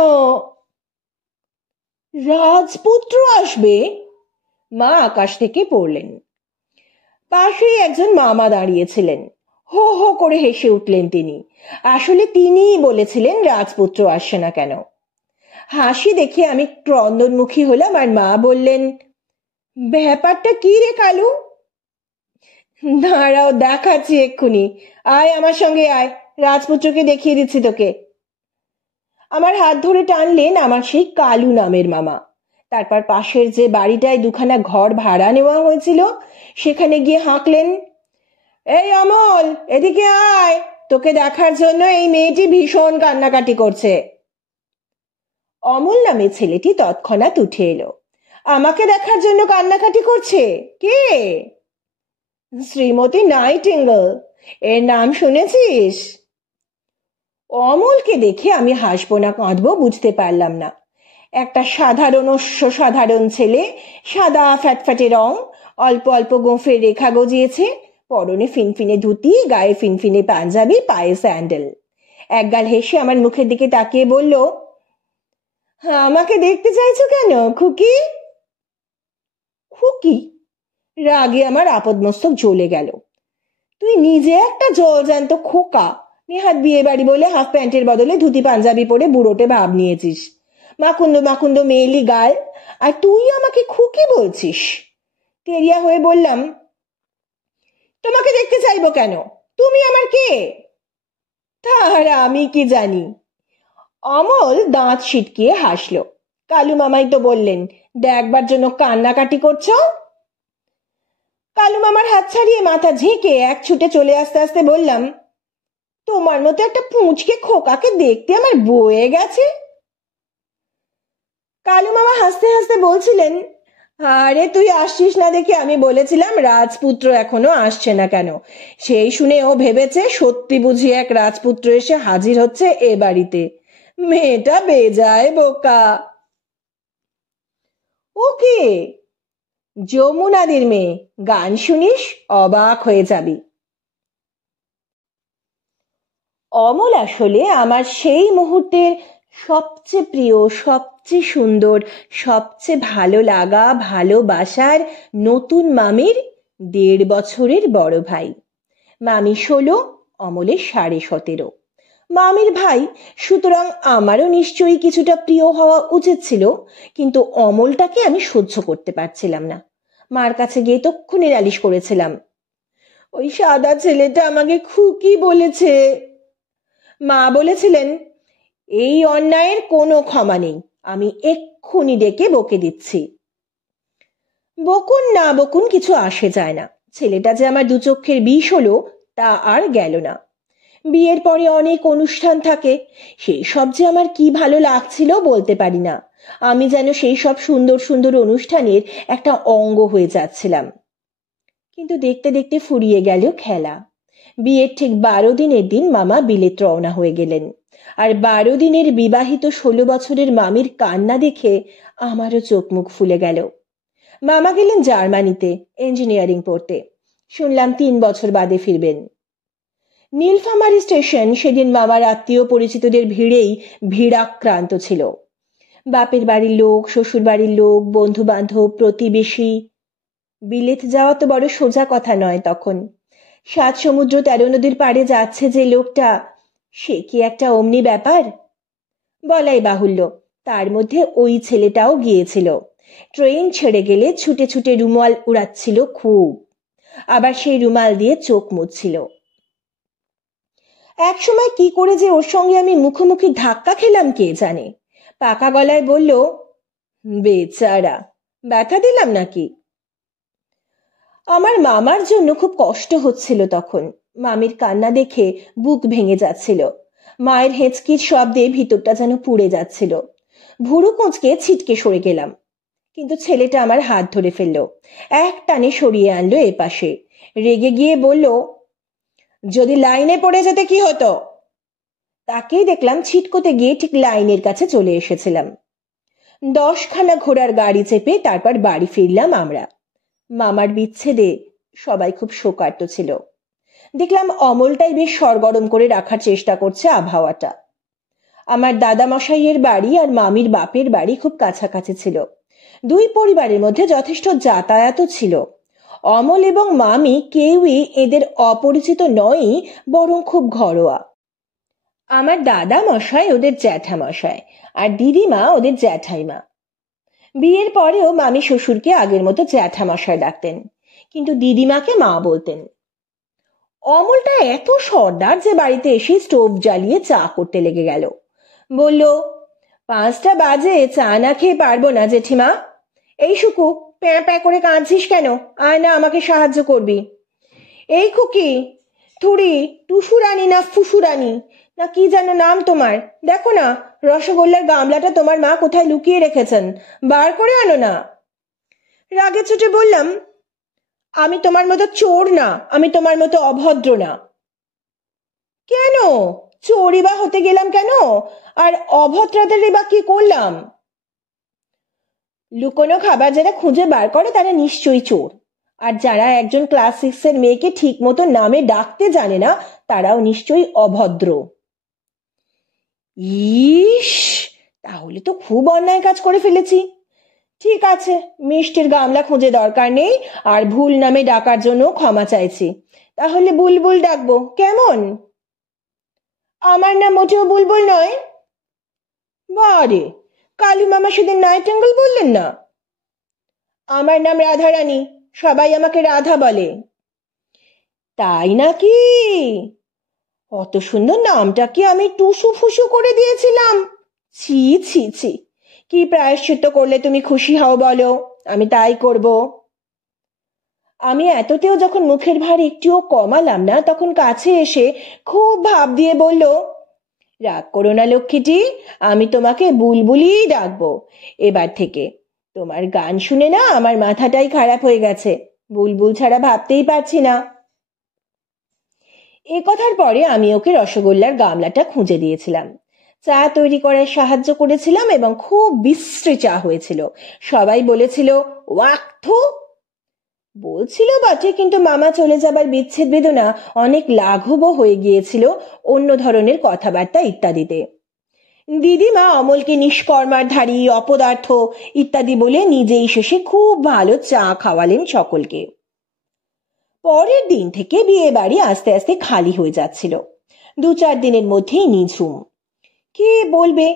রাজপুত্র আসবে? মা আকাশ থেকে পড়লেন। পাশেই একজন মামা দাঁড়িয়েছিলেন, হো হো করে হেসে উঠলেন তিনি। আসলে তিনিই বলেছিলেন রাজপুত্র আসছে না কেন। হাসি দেখে আমি ক্রন্দনমুখী হলাম, আর মা বললেন, ব্যাপারটা কি রে কালু? দাঁড়াও, দেখাচ্ছি এক্ষুনি, আয় আমার সঙ্গে আয়, রাজপুত্রকে দেখিয়ে দিচ্ছি তোকে। আমার হাত ধরে টানলেন আমার সেই কালু নামের মামা। তারপর পাশের যে বাড়িটায় দুখানা ঘর ভাড়া নেওয়া হয়েছিল সেখানে গিয়ে হাঁকলেন, এই অমল, এদিকে আয়, তোকে দেখার জন্য এই মেয়েটি ভীষণ কান্নাকাটি করছে। অমল নামে ছেলেটি তৎক্ষণাৎ উঠে এলো। আমাকে দেখার জন্য কান্নাকাটি করছে? কে? শ্রীমতী নাইটিঙ্গেল, এর নাম শুনেছিস? অমলকে দেখে আমি হাসবো না কাঁদবো বুঝতে পারলাম না। একটা সাধারণ সাধারণ ছেলে, সাদা ফ্যাটফ্যাটে রং, অল্প অল্প গোঁফের রেখা গজিয়েছে, পরনে ফিনফিনে ধুতি, গায়ে ফিনফিনে পাঞ্জাবি, পায়ে স্যান্ডেল। একগাল হেসে আমার মুখের দিকে তাকিয়ে বলল, আমাকে দেখতে চাইছো কেন খুকি? খুকি? রাগে আমার আপদমস্তক জ্বলে গেল। তুই নিজে একটা জলজ্যান্ত খোকা, নেহাত বিয়ে বাড়ি বলে হাফ প্যান্টের বদলে ধুতি পাঞ্জাবি পরে বুড়োটে ভাব নিয়েছিস, মাকুন্দ মাকুন্দ মেয়েলি গাল, আর তুই আমাকে খুকি বলছিস? তেরিয়া হয়ে বললাম, তোমাকে দেখতে চাইবো কেন? তুমি আমার কে? তাহারা আমি কি জানি। অমল দাঁত ছিটকিয়ে হাসলো। কালু মামাই তো বললেন দেখবার জন্য কান্নাকাটি করছো। কালু মামার হাত ছাড়িয়ে মাথা ঝেঁকে এক ছুটে চলে আসতে আসতে বললাম, তোমার মতো একটা পুঁচকে খোকাকে দেখতে আমার বয়ে গেছে। কালু মামা হাসতে হাসতে বলছিলেন, আরে তুই আসছিস না দেখে আমি বলেছিলাম রাজপুত্র এখনো আসছে না কেন। সেই শুনে ও ভেবেছে সত্যি বুঝি এক রাজপুত্র এসে হাজির হচ্ছে এ বাড়িতে। মেয়েটা বেজায় বোকা। ওকে, যমুনাদির মেয়ে, গান শুনিস, অবাক হয়ে যাবি। অমল আসলে আমার সেই মুহূর্তের সবচেয়ে প্রিয়, সবচেয়ে সুন্দর, সবচেয়ে ভালো লাগা ভালোবাসার নতুন মামির ১.৫ বছরের বড় ভাই। মামি ১৬, অমলের ১৭.৫। মামির ভাই, সুতরাং আমারও নিশ্চয়ই কিছুটা প্রিয় হওয়া উচিত ছিল, কিন্তু অমলটাকে আমি সহ্য করতে পারছিলাম না। মার কাছে গিয়ে তক্ষুনি নালিশ করেছিলাম, ওই সাদা ছেলেটা আমাকে খুকি বলেছে। মা বলেছিলেন, এই অন্যায়ের কোনো ক্ষমা নেই, আমি এক্ষুনি ডেকে বকে দিচ্ছি। বকুন না বকুন কিছু আসে যায় না, ছেলেটা যে আমার ২ চক্ষের বিষ হলো তা আর গেল না। বিয়ের পরে অনেক অনুষ্ঠান থাকে, সেই সব যে আমার কি ভালো লাগছিল বলতে পারি না। আমি যেন সেই সব সুন্দর সুন্দর অনুষ্ঠানের একটা অঙ্গ হয়ে যাচ্ছিলাম। কিন্তু দেখতে দেখতে ফুরিয়ে গেল খেলা। বিয়ের ঠিক ১২ দিনের দিন মামা বিলেত রওনা হয়ে গেলেন, আর ১২ দিনের বিবাহিত ১৬ বছরের মামির কান্না দেখে আমারও চোখ মুখ ফুলে গেল। মামা গেলেন জার্মানিতে ইঞ্জিনিয়ারিং পড়তে, শুনলাম ৩ বছর বাদে ফিরবেন। নীলফামারী স্টেশন সেদিন মামার আত্মীয় পরিচিতদের ভিড়েই ভিড়াক্রান্ত ছিল। বাপের বাড়ির লোক, শ্বশুর বাড়ির লোক, বন্ধু বান্ধব, প্রতিবেশী। বিলেত যাওয়া তো বড় সোজা কথা নয় তখন। ৭ সমুদ্র ১৩ নদীর পাড়ে যাচ্ছে যে লোকটা, সে কি একটা অমনি ব্যাপার? বলাই বাহুল্য, তার মধ্যে ওই ছেলেটাও গিয়েছিল। ট্রেন ছেড়ে গেলে ছুটে ছুটে রুমাল উড়াচ্ছিল খুব, আবার সেই রুমাল দিয়ে চোখ মুছছিল। এক সময় কি করে যে ওর সঙ্গে আমি মুখোমুখি ধাক্কা খেলাম কে জানে। পাকা গলায় বলল, বেচারা, ব্যথা দিলাম নাকি? আমার মামার জন্য খুব কষ্ট হচ্ছিল তখন। মামির কান্না দেখে বুক ভেঙে যাচ্ছিল। মায়ের হেঁচকির শব্দে ভিতরটা যেন পুড়ে যাচ্ছিল। ভুরু কুঁচকে ছিটকে সরে গেলাম, কিন্তু ছেলেটা আমার হাত ধরে ফেললো, এক টানে সরিয়ে আনলো এপাশে। রেগে গিয়ে বলল, যদি লাইনে পড়ে যেতে কি হতো? তাকেই দেখলাম ছিটকোতে গিয়ে ঠিক লাইনের কাছে চলে এসেছিলাম। ১০খানা ঘোড়ার গাড়ি চেপে তারপর বাড়ি ফিরলাম আমরা। মামার বিচ্ছেদে সবাই খুব শোকার্ত ছিল। দেখলাম অমলটাই বেশ সরগরম করে রাখার চেষ্টা করছে আবহাওয়াটা। আমার দাদা মশাইয়ের বাড়ি আর মামির বাপের বাড়ি খুব কাছাকাছি ছিল। ২ পরিবারের মধ্যে যথেষ্ট যাতায়াতও ছিল। অমল এবং মামি কেউই এদের অপরিচিত নয়ই, বরং খুব ঘরোয়া। আমার দাদা মশাই ওদের জ্যাঠামশাই, আর দিদিমা ওদের জ্যাঠাইমা। বিয়ের পরেও মামি শ্বশুরকে আগের মতো জ্যাঠামশাই ডাকতেন, কিন্তু দিদিমাকে মা বলতেন। অমলটা এত সর্দার যে বাড়িতে এসে স্টোভ জ্বালিয়ে চা করতে লেগে গেল। বলল, ৫টা বাজে, চা না খেয়ে পারবো না জেঠিমা। এই শুকু, প্যাঁ প্যাঁ করে কাঁদছিস কেন? আয় না, আমাকে সাহায্য করবি। এই খুকি, থুড়ি, টুসুরানি না ফুসুরানি না কি যেন নাম তোমার, দেখো না রসগোল্লার গামলাটা তোমার মা কোথায় লুকিয়ে রেখেছেন, বার করে আনো না। রাগে চোটে বললাম, আমি তোমার মতো চোর না, আমি তোমার মতো অভদ্র না। কেন? চোরই বা হতে গেলাম কেন? আর অভদ্রদের বা কি করলাম? লুকোনো খাবার যারা খুঁজে বার করে তারা নিশ্চয়ই চোর, আর যারা একজন ক্লাস 6-এর মেয়েকে ঠিক মতো নামে ডাকতে জানে না তারাও নিশ্চয়ই অভদ্র। ইস, তাহলে তো খুব অন্যায় কাজ করে ফেলেছি। ঠিক আছে, মিষ্টির গামলা খুঁজে দরকার নেই, আর ভুল নামে ডাকার জন্য ক্ষমা চাইছি। তাহলে বুলবুল ডাকবো কেমন? আমার নাম মোটেও বুলবুল নয়। বারে, কালু মামা সেদিন নাইটেঙ্গেল বললেন না। আমার নাম রাধারানী, সবাই আমাকে রাধা বলে। তাই নাকি? অত সুন্দর নামটা কি আমি টুসু ফুসু করে দিয়েছিলাম? ছি ছি ছি, কি প্রায়শ্চিত্ত করলে তুমি খুশি হও বলো, আমি তাই করব। আমি এততেও যখন মুখের ভার একটুও কমালাম না, তখন কাছে এসে খুব ভাব দিয়ে বলল, রাগ করো না লক্ষ্মীটি, আমি তোমাকে বুলবুলিই ডাকবো এবার থেকে। তোমার গান শুনে না আমার মাথাটাই খারাপ হয়ে গেছে, বুলবুল ছাড়া ভাবতেই পারছি না। এ কথার পরে আমি ওকে রসগোল্লার গামলাটা খুঁজে দিয়েছিলাম, চা তৈরি করার সাহায্য করেছিলাম এবং খুব বিশ্রী চা হয়েছিল। সবাই বলেছিল ওয়াক থু। বলছিল বটে, কিন্তু মামা চলে যাবার বিচ্ছেদ বেদনা অনেক লাঘবও হয়ে গিয়েছিল অন্য ধরনের কথাবার্তা ইত্যাদিতে। দিদিমা অমলকে নিষ্কর্মারধারী, অপদার্থ ইত্যাদি বলে নিজেই শেষে খুব ভালো চা খাওয়ালেন সকলকে। পরের দিন থেকে বিয়ে বাড়ি আস্তে আস্তে খালি হয়ে যাচ্ছিল, 2-4 দিনের মধ্যেই নিঝুম। কে বলবে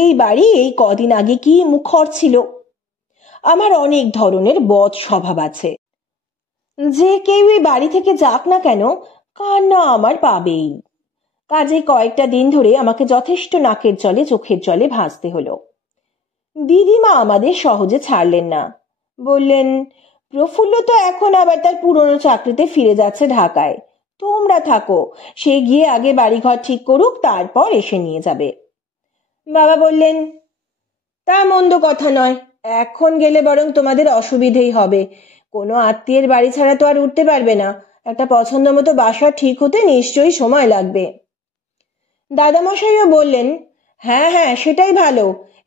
এই বাড়ি এই কদিন আগে কি মুখর ছিল। আমার অনেক ধরনের বদ স্বভাব আছে, যে কেউ এই বাড়ি থেকে যাক না কেন কান্না আমার পাবেই। কাজে কয়েকটা দিন ধরে আমাকে যথেষ্ট নাকের জলে চোখের জলে ভাসতে হলো। দিদিমা আমাদের সহজে ছাড়লেন না, বললেন, প্রফুল্ল তো এখন আবার তার পুরনো চাকরিতে ফিরে যাচ্ছে ঢাকায়, তোমরা থাকো, সে গিয়ে আগে বাড়িঘর ঠিক করুক, তারপর এসে নিয়ে যাবে। বাবা বললেন, তা মন্দ কথা নয়, এখন গেলে বরং তোমাদের অসুবিধেই হবে, কোনো আত্মীয়ের বাড়ি ছাড়া তো আর উঠতে পারবে না, একটা পছন্দ মতো বাসা ঠিক হতে নিশ্চয়ই সময় লাগবে। দাদামশাইও বললেন, হ্যাঁ হ্যাঁ সেটাই ভালো,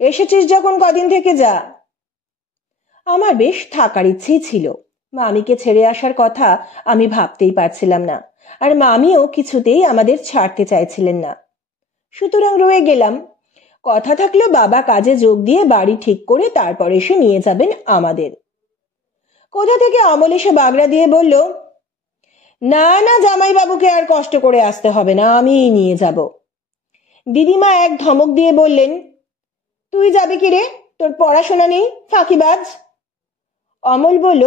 এসেছিস যখন কদিন থেকে যা। আমার বেশ থাকার ইচ্ছেই ছিল, মামিকে ছেড়ে আসার কথা আমি ভাবতেই পারছিলাম না, আর মামিও কিছুতেই আমাদের ছাড়তে চাইছিলেন না। সুতরাং রয়ে গেলাম। কথা থাকলো বাবা কাজে যোগ দিয়ে বাড়ি ঠিক করে তারপর এসে নিয়ে যাবেন আমাদের। কোথা থেকে অমল এসে বাগড়া দিয়ে বলল, না না জামাইবাবুকে আর কষ্ট করে আসতে হবে না, আমিই নিয়ে যাব। দিদিমা এক ধমক দিয়ে বললেন, তুই যাবি কি রে, তোর পড়াশোনা নেই, ফাঁকিবাজ। অমল বলল,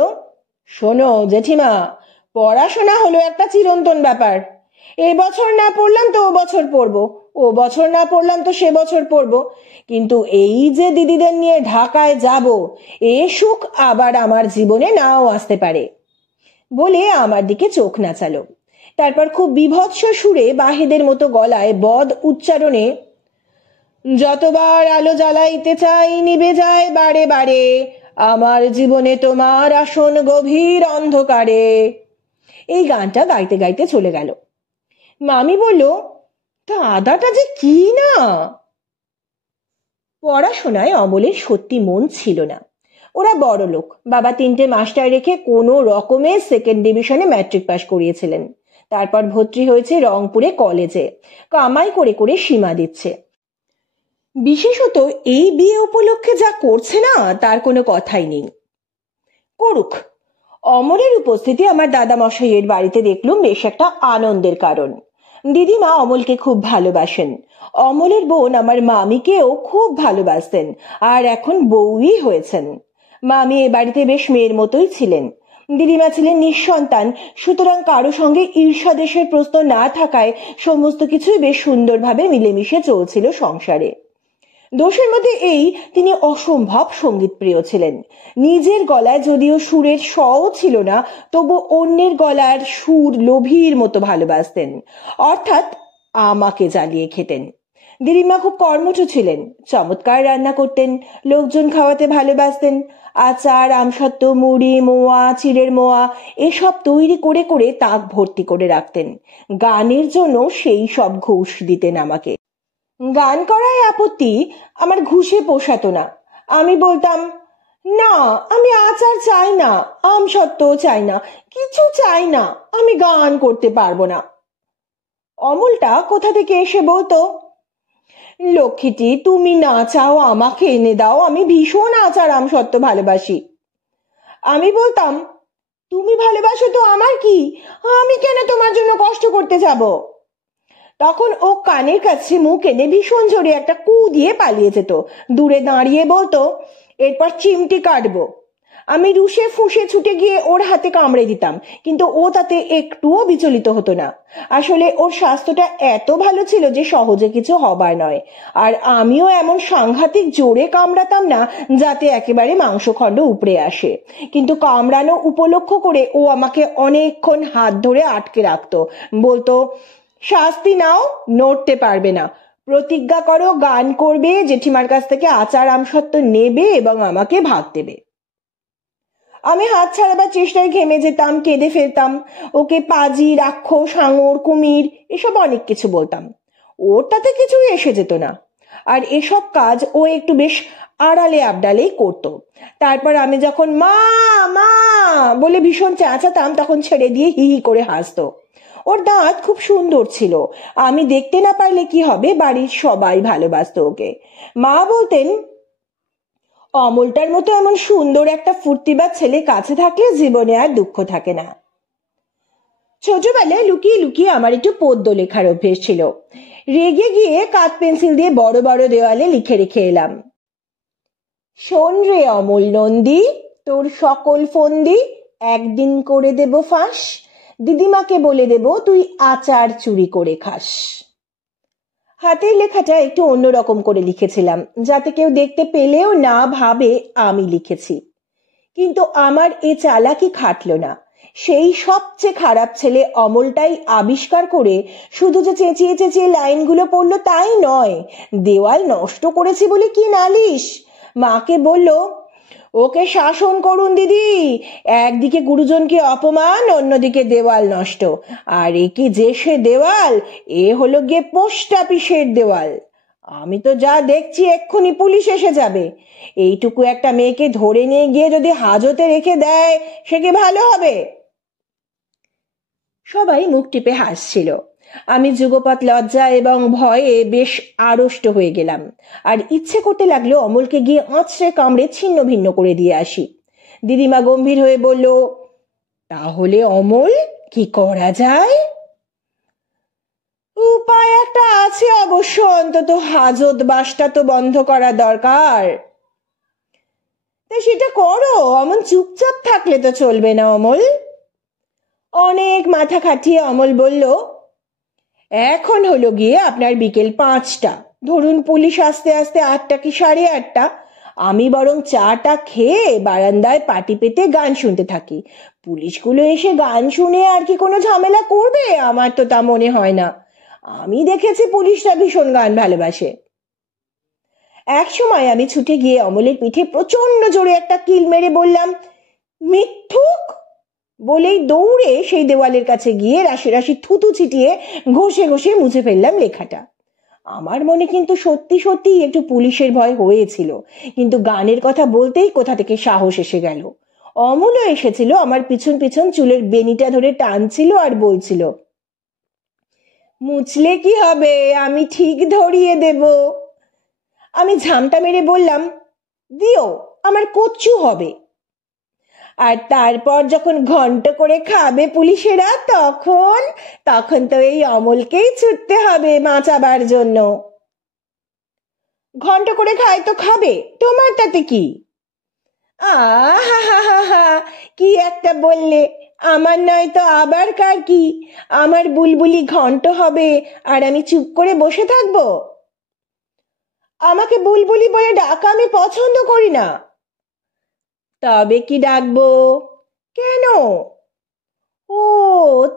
শোনো জেঠিমা, পড়াশোনা হলো একটা চিরন্তন ব্যাপার, এ বছর না পড়লাম তো ও বছর পড়বো, ও বছর না পড়লাম তো সে বছর পড়বো, কিন্তু এই যে দিদিদের নিয়ে ঢাকায় যাব, এ সুখ আবার আমার জীবনে নাও আসতে পারে। বলে আমার দিকে চোখ নাচালো, তারপর খুব বিভৎস সুরে বাহেদের মতো গলায় বদ উচ্চারণে, যতবার আলো জ্বালাইতে চাই নিভে যায় বারে বারে, আমার জীবনে তোমার আসন গভীর অন্ধকারে, এই গানটা গাইতে গাইতে চলে গেল। মামি বলল, দাদাটা যে কি না। পড়াশোনায় অমলের সত্যি মন ছিল না, ওরা বড় লোক, বাবা 3টে মাস্টার রেখে কোনো রকমে 2nd ডিভিশনে ম্যাট্রিক পাস করিয়েছিলেন, তারপর ভর্তি হয়েছে রংপুরে কলেজে, কামাই করে করে সীমা দিচ্ছে। বিশেষত এই বিয়ে উপলক্ষে যা করছে না তার কোনো কথাই নেই, করুক। অমলের উপস্থিতি আমার দাদা মশাইয়ের বাড়িতে দেখলুম বেশ একটা আনন্দের কারণ। দিদিমা অমলকে খুব ভালোবাসেন, অমলের বোন আমার মামিকেও খুব ভালোবাসতেন, আর এখন বউই হয়েছেন। মামি এ বাড়িতে বেশ মেয়ের মতোই ছিলেন। দিদিমা ছিলেন নিঃসন্তান, সুতরাং কারো সঙ্গে ঈর্ষাদেশের প্রশ্ন না থাকায় সমস্ত কিছুই বেশ সুন্দরভাবে মিলেমিশে চলছিল সংসারে। দোষের মধ্যে এই, তিনি অসম্ভব সঙ্গীত প্রিয় ছিলেন। নিজের গলায় যদিও সুরের স্বও ছিল না, তবু অন্যের গলার সুর লোভীর মতো ভালোবাসতেন, অর্থাৎ আমাকে জ্বালিয়ে খেতেন। দিদিমা খুব কর্মঠ ছিলেন, চমৎকার রান্না করতেন, লোকজন খাওয়াতে ভালোবাসতেন। আচার, আমসত্ত্ব, মুড়ি, মোয়া, চিড়ের মোয়া এসব তৈরি করে করে তাক ভর্তি করে রাখতেন। গানের জন্য সেই সব ঘুষ দিতেন আমাকে। গান করায় আপত্তি, আমার ঘুষে পোষাতো না। আমি বলতাম, না আমি আচার চাই না, আমসত্ত্ব চাই না, কিছু চাই না, আমি গান করতে পারবো না। অমলটা কোথা থেকে এসে বলতো, লক্ষ্মীটি তুমি না চাও আমাকে এনে দাও, আমি ভীষণ আচার আমসত্ত্ব ভালোবাসি। আমি বলতাম, তুমি ভালোবাসো তো আমার কি, আমি কেন তোমার জন্য কষ্ট করতে যাব। তখন ও কানের কাছে মুখ এনে ভীষণ জোরে একটা কু দিয়ে পালিয়ে যেত, দূরে দাঁড়িয়ে বলতো, এরপর চিমটি কাটবো। আমি রুষে ফুঁসে ছুটে গিয়ে ওর হাতে কামড়ে দিতাম, কিন্তু ও তাতে একটুও বিচলিত হতো না। আসলে ওর স্বাস্থ্যটা এত ভালো ছিল যে সহজে কিছু হবার নয়। আর আমিও এমন সাংঘাতিক জোরে কামড়াতাম না যাতে একেবারে মাংসখণ্ড উপড়ে আসে। কিন্তু কামড়ানো উপলক্ষ করে ও আমাকে অনেকক্ষণ হাত ধরে আটকে রাখতো, বলতো, শাস্তি নাও, নড়তে পারবে না, প্রতিজ্ঞা করো গান করবে, জেঠিমার কাছ থেকে আচার আমসত্ত্ব নেবে এবং আমাকে ভাগ দেবে। আমি হাত ছাড়াবার চেষ্টায় ঘেমে যেতাম, কেঁদে ফেলতাম। ওকে পাজি, রাক্ষস, হাঙর, কুমির এসব অনেক কিছু বলতাম। ওর তাতে কিছুই এসে যেত না। আর এসব কাজ ও একটু বেশ আড়ালে আবডালেই করতো। তারপর আমি যখন মা মা বলে ভীষণ চেঁচাতাম তখন ছেড়ে দিয়ে হি হি করে হাসতো। ওর দাঁত খুব সুন্দর ছিল। আমি দেখতে না পারলে কি হবে, বাড়ির সবাই ভালোবাসতো ওকে। মা বলতেন, অমলটার মতো এমন সুন্দর একটা ফুর্তিবাজ ছেলে কাছে থাকলে জীবনে আর দুঃখ থাকে না। ছোটবেলায় লুকিয়ে লুকিয়ে আমার একটু পদ্য লেখার অভ্যেস ছিল। রেগে গিয়ে কাঠ পেন্সিল দিয়ে বড় বড় দেওয়ালে লিখে রেখে এলাম, শোন রে অমল নন্দী, তোর সকল ফন্দি একদিন করে দেব ফাঁস, দিদিমাকে বলে দেব তুই আচার চুরি করে খাস। হাতের লেখাটা একটু অন্যরকম করে লিখেছিলাম, যাতে কেউ দেখতে পেলেও না ভাবে আমি লিখেছি। কিন্তু আমার এ চালাকি খাটল না। সেই সবচেয়ে খারাপ ছেলে অমলটাই আবিষ্কার করে শুধু যে চেঁচিয়ে চেঁচিয়ে লাইনগুলো পড়লো তাই নয়, দেওয়াল নষ্ট করেছি বলে কি নালিশ। মাকে বলল, ওকে শাসন করুন দিদি, একদিকে গুরুজনকে অপমান, অন্যদিকে দেওয়াল নষ্ট। আর এ কি যে সে দেওয়াল, এ হলো গিয়ে পোস্ট অফিসের দেওয়াল। আমি তো যা দেখছি এক্ষুনি পুলিশ এসে যাবে। এইটুকু একটা মেয়েকে ধরে নিয়ে গিয়ে যদি হাজতে রেখে দেয় সে কি ভালো হবে? সবাই মুখ টিপে হাসছিল। আমি যুগপৎ লজ্জা এবং ভয়ে বেশ আড়ষ্ট হয়ে গেলাম। আর ইচ্ছে করতে লাগলো অমলকে গিয়ে আঁচড়ে কামড়ে ছিন্ন ভিন্ন করে দিয়ে আসি। দিদিমা গম্ভীর হয়ে বলল, তাহলে অমল কি করা যায়? উপায় একটা আছে অবশ্য, অন্তত হাজত বাসটা তো বন্ধ করা দরকার। তা সেটা করো, অমন চুপচাপ থাকলে তো চলবে না অমল। অনেক মাথা খাটিয়ে অমল বলল, এখন হলো গিয়ে আপনার বিকেল 5টা, ধরুন পুলিশ আসতে আসতে 8টা কি 8:30। আমি বরং চাটা খেয়ে বারান্দায় পাটি পেতে গান শুনতে থাকি। পুলিশগুলো এসে গান শুনে আর কি কোনো ঝামেলা করবে? আমার তো তা মনে হয় না। আমি দেখেছি পুলিশরা ভীষণ গান ভালোবাসে। এক সময় আমি ছুটে গিয়ে অমলের পিঠে প্রচন্ড জোরে একটা কিল মেরে বললাম, মিথ্যুক! বলেই দৌড়ে সেই দেওয়ালের কাছে গিয়ে রাশি রাশি থুতু ছিটিয়ে ঘষে ঘষে মুছে ফেললাম লেখাটা। আমার মনে কিন্তু সত্যি সত্যি একটু পুলিশের ভয় হয়েছিল, কিন্তু গানের কথা বলতেই কোথা থেকে সাহস এসে গেল। অমলও এসেছিল, আমার পিছন পিছন চুলের বেনিটা ধরে টানছিল আর বলছিল, মুছলে কি হবে, আমি ঠিক ধরিয়ে দেব। আমি ঝামটা মেরে বললাম, দিও, আমার কচ্ছু হবে। আর তারপর যখন ঘন্ট করে খাবে পুলিশেরা, তখন তখন তো এই অমলকেই ছুটতে হবে বাঁচাবার জন্য। ঘন্ট করে খায় তো খাবে, তোমার তাতে কি? আহা, কি একটা বললে! আমার নয় তো আবার কার কি? আমার বুলবুলি ঘন্ট হবে আর আমি চুপ করে বসে থাকবো? আমাকে বুলবুলি বলে ডাকা আমি পছন্দ করি না। তবে কি ডাকবো? কেন? ও,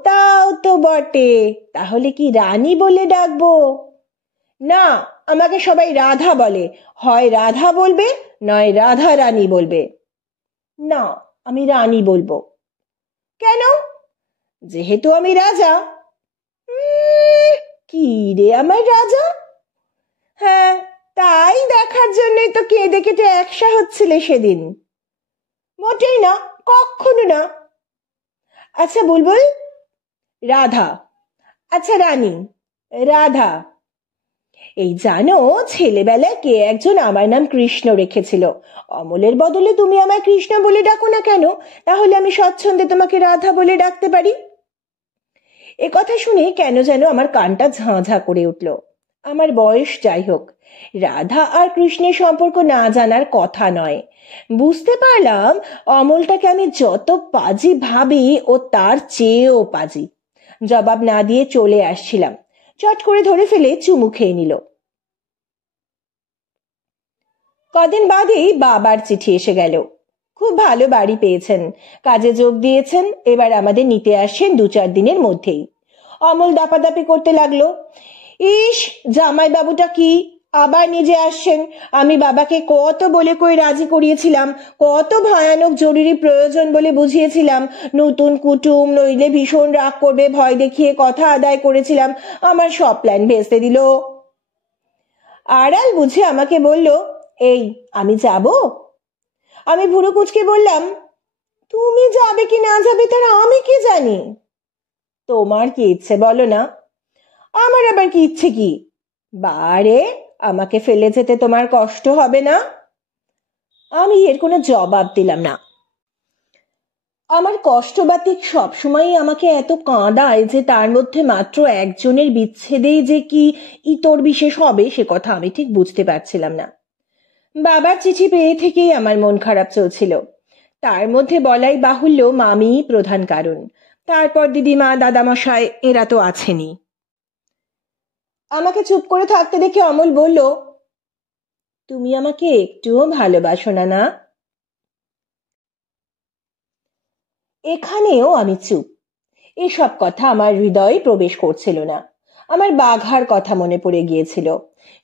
তাও তো বটে। তাহলে কি রানী বলে ডাকবো? না, আমাকে সবাই রাধা বলে। হয় রাধা বলবে, নয় রাধা রানী বলবে। না, আমি রানী বলবো। কেন? যেহেতু আমি রাজা। কি রে আমার রাজা? হ্যাঁ, তাই দেখার জন্যই তো কেঁদে কেটে একসা হচ্ছিলে সেদিন। মোটেই না, কখনো না। আচ্ছা বুলবুল, রাধা। আচ্ছা রানী, রাধা। এই জানো, ছেলেবেলায় কে একজন আমার নাম কৃষ্ণ রেখেছিল। অমলের বদলে তুমি আমায় কৃষ্ণ বলে ডাকো না কেন? তাহলে আমি স্বচ্ছন্দে তোমাকে রাধা বলে ডাকতে পারি। এ কথা শুনে কেন যেন আমার কানটা ঝাঁ ঝাঁ করে উঠল। আমার বয়স যাই হোক, রাধা আর কৃষ্ণের সম্পর্ক না জানার কথা নয়। বুঝতে পারলাম অমলটাকে আমি যত পাজি ভাবি ও তার চেয়েও পাজি। জবাব না দিয়ে চলে আসছিলাম, চট করে ধরে ফেলে চুমু খেয়ে নিল। কদিন বাদেই বাবার চিঠি এসে গেল। খুব ভালো বাড়ি পেয়েছেন, কাজে যোগ দিয়েছেন, এবার আমাদের নিতে আসছেন 2-4 দিনের মধ্যেই। অমল দাপাদাপি করতে লাগলো, ইস জামাই বাবুটা কি আবার নিজে আসছেন। আমি বাবাকে কত বলে কই রাজি করিয়েছিলাম, কত ভয়ানক জরুরি প্রয়োজন বলে বুঝিয়েছিলাম, নতুন কুটুম নইলে ভীষণ রাগ করবে ভয় দেখিয়ে কথা আদায় করেছিলাম, আমার সব প্ল্যান ভেস্তে দিল। আড়াল বুঝে আমাকে বলল, এই আমি যাব? আমি ভুরু কুচকে বললাম, তুমি যাবে কি না যাবে তার আমি কি জানি। তোমার কি ইচ্ছে বলো না। আমার আবার কি ইচ্ছে কি? বারে, আমাকে ফেলে যেতে তোমার কষ্ট হবে না? আমি এর কোনো জবাব দিলাম না। আমার কষ্টবাতিক সবসময়ই আমাকে এত কাঁদায় যে তার মধ্যে মাত্র একজনের বিচ্ছেদেই যে কি ইতর বিশেষ হবে সে কথা আমি ঠিক বুঝতে পারছিলাম না। বাবার চিঠি পেয়ে থেকেই আমার মন খারাপ চলছিল। তার মধ্যে বলাই বাহুল্য মামি প্রধান কারণ, তারপর দিদিমা দাদামশাই এরা তো আছেনই। আমাকে চুপ করে থাকতে দেখে অমল বলল, তুমি আমাকে একটুও ভালোবাসো না না? এখানেও আমি চুপ। এসব কথা আমার হৃদয়ে প্রবেশ করছিল না। আমার বাঘার কথা মনে পড়ে গিয়েছিল।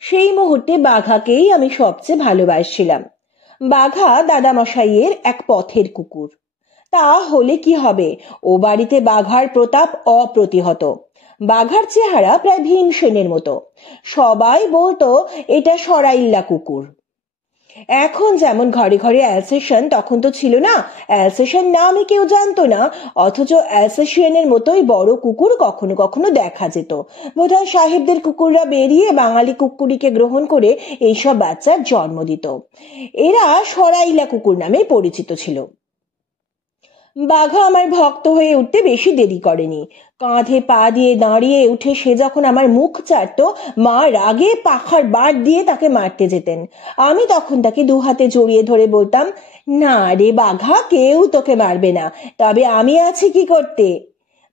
সেই মুহূর্তে বাঘাকেই আমি সবচেয়ে ভালোবাসছিলাম। বাঘা দাদামশাইয়ের এক পথের কুকুর। তা হলে কি হবে, ও বাড়িতে বাঘার প্রতাপ অপ্রতিহত। বাঘার চেহারা প্রায় ভীমসেনের মতো। সবাই বলতো এটা সরাইল্লা কুকুর। এখন যেমন ঘরে ঘরে অ্যালসেশন, তখন তো ছিল না। অ্যালসেশন নামই কেউ জানতো না, অথচ অ্যালসেশিয়ানের মতোই বড় কুকুর কখনো কখনো দেখা যেত। বোধহয় সাহেবদের কুকুররা বেরিয়ে বাঙালি কুকুরিকে গ্রহণ করে এইসব বাচ্চার জন্ম দিত। এরা সরাইলা কুকুর নামে পরিচিত ছিল। বাঘা আমার ভক্ত হয়ে উঠতে বেশি দেরি করেনি। কাঁধে পা দিয়ে দাঁড়িয়ে উঠে সে যখন আমার মুখ চাটত, মা রাগে পাখার বাট দিয়ে তাকে মারতে যেতেন। আমি তখন তাকে 2 হাতে জড়িয়ে ধরে বলতাম, না রে বাঘা, কেউ তোকে মারবে না, তবে আমি আছি কি করতে।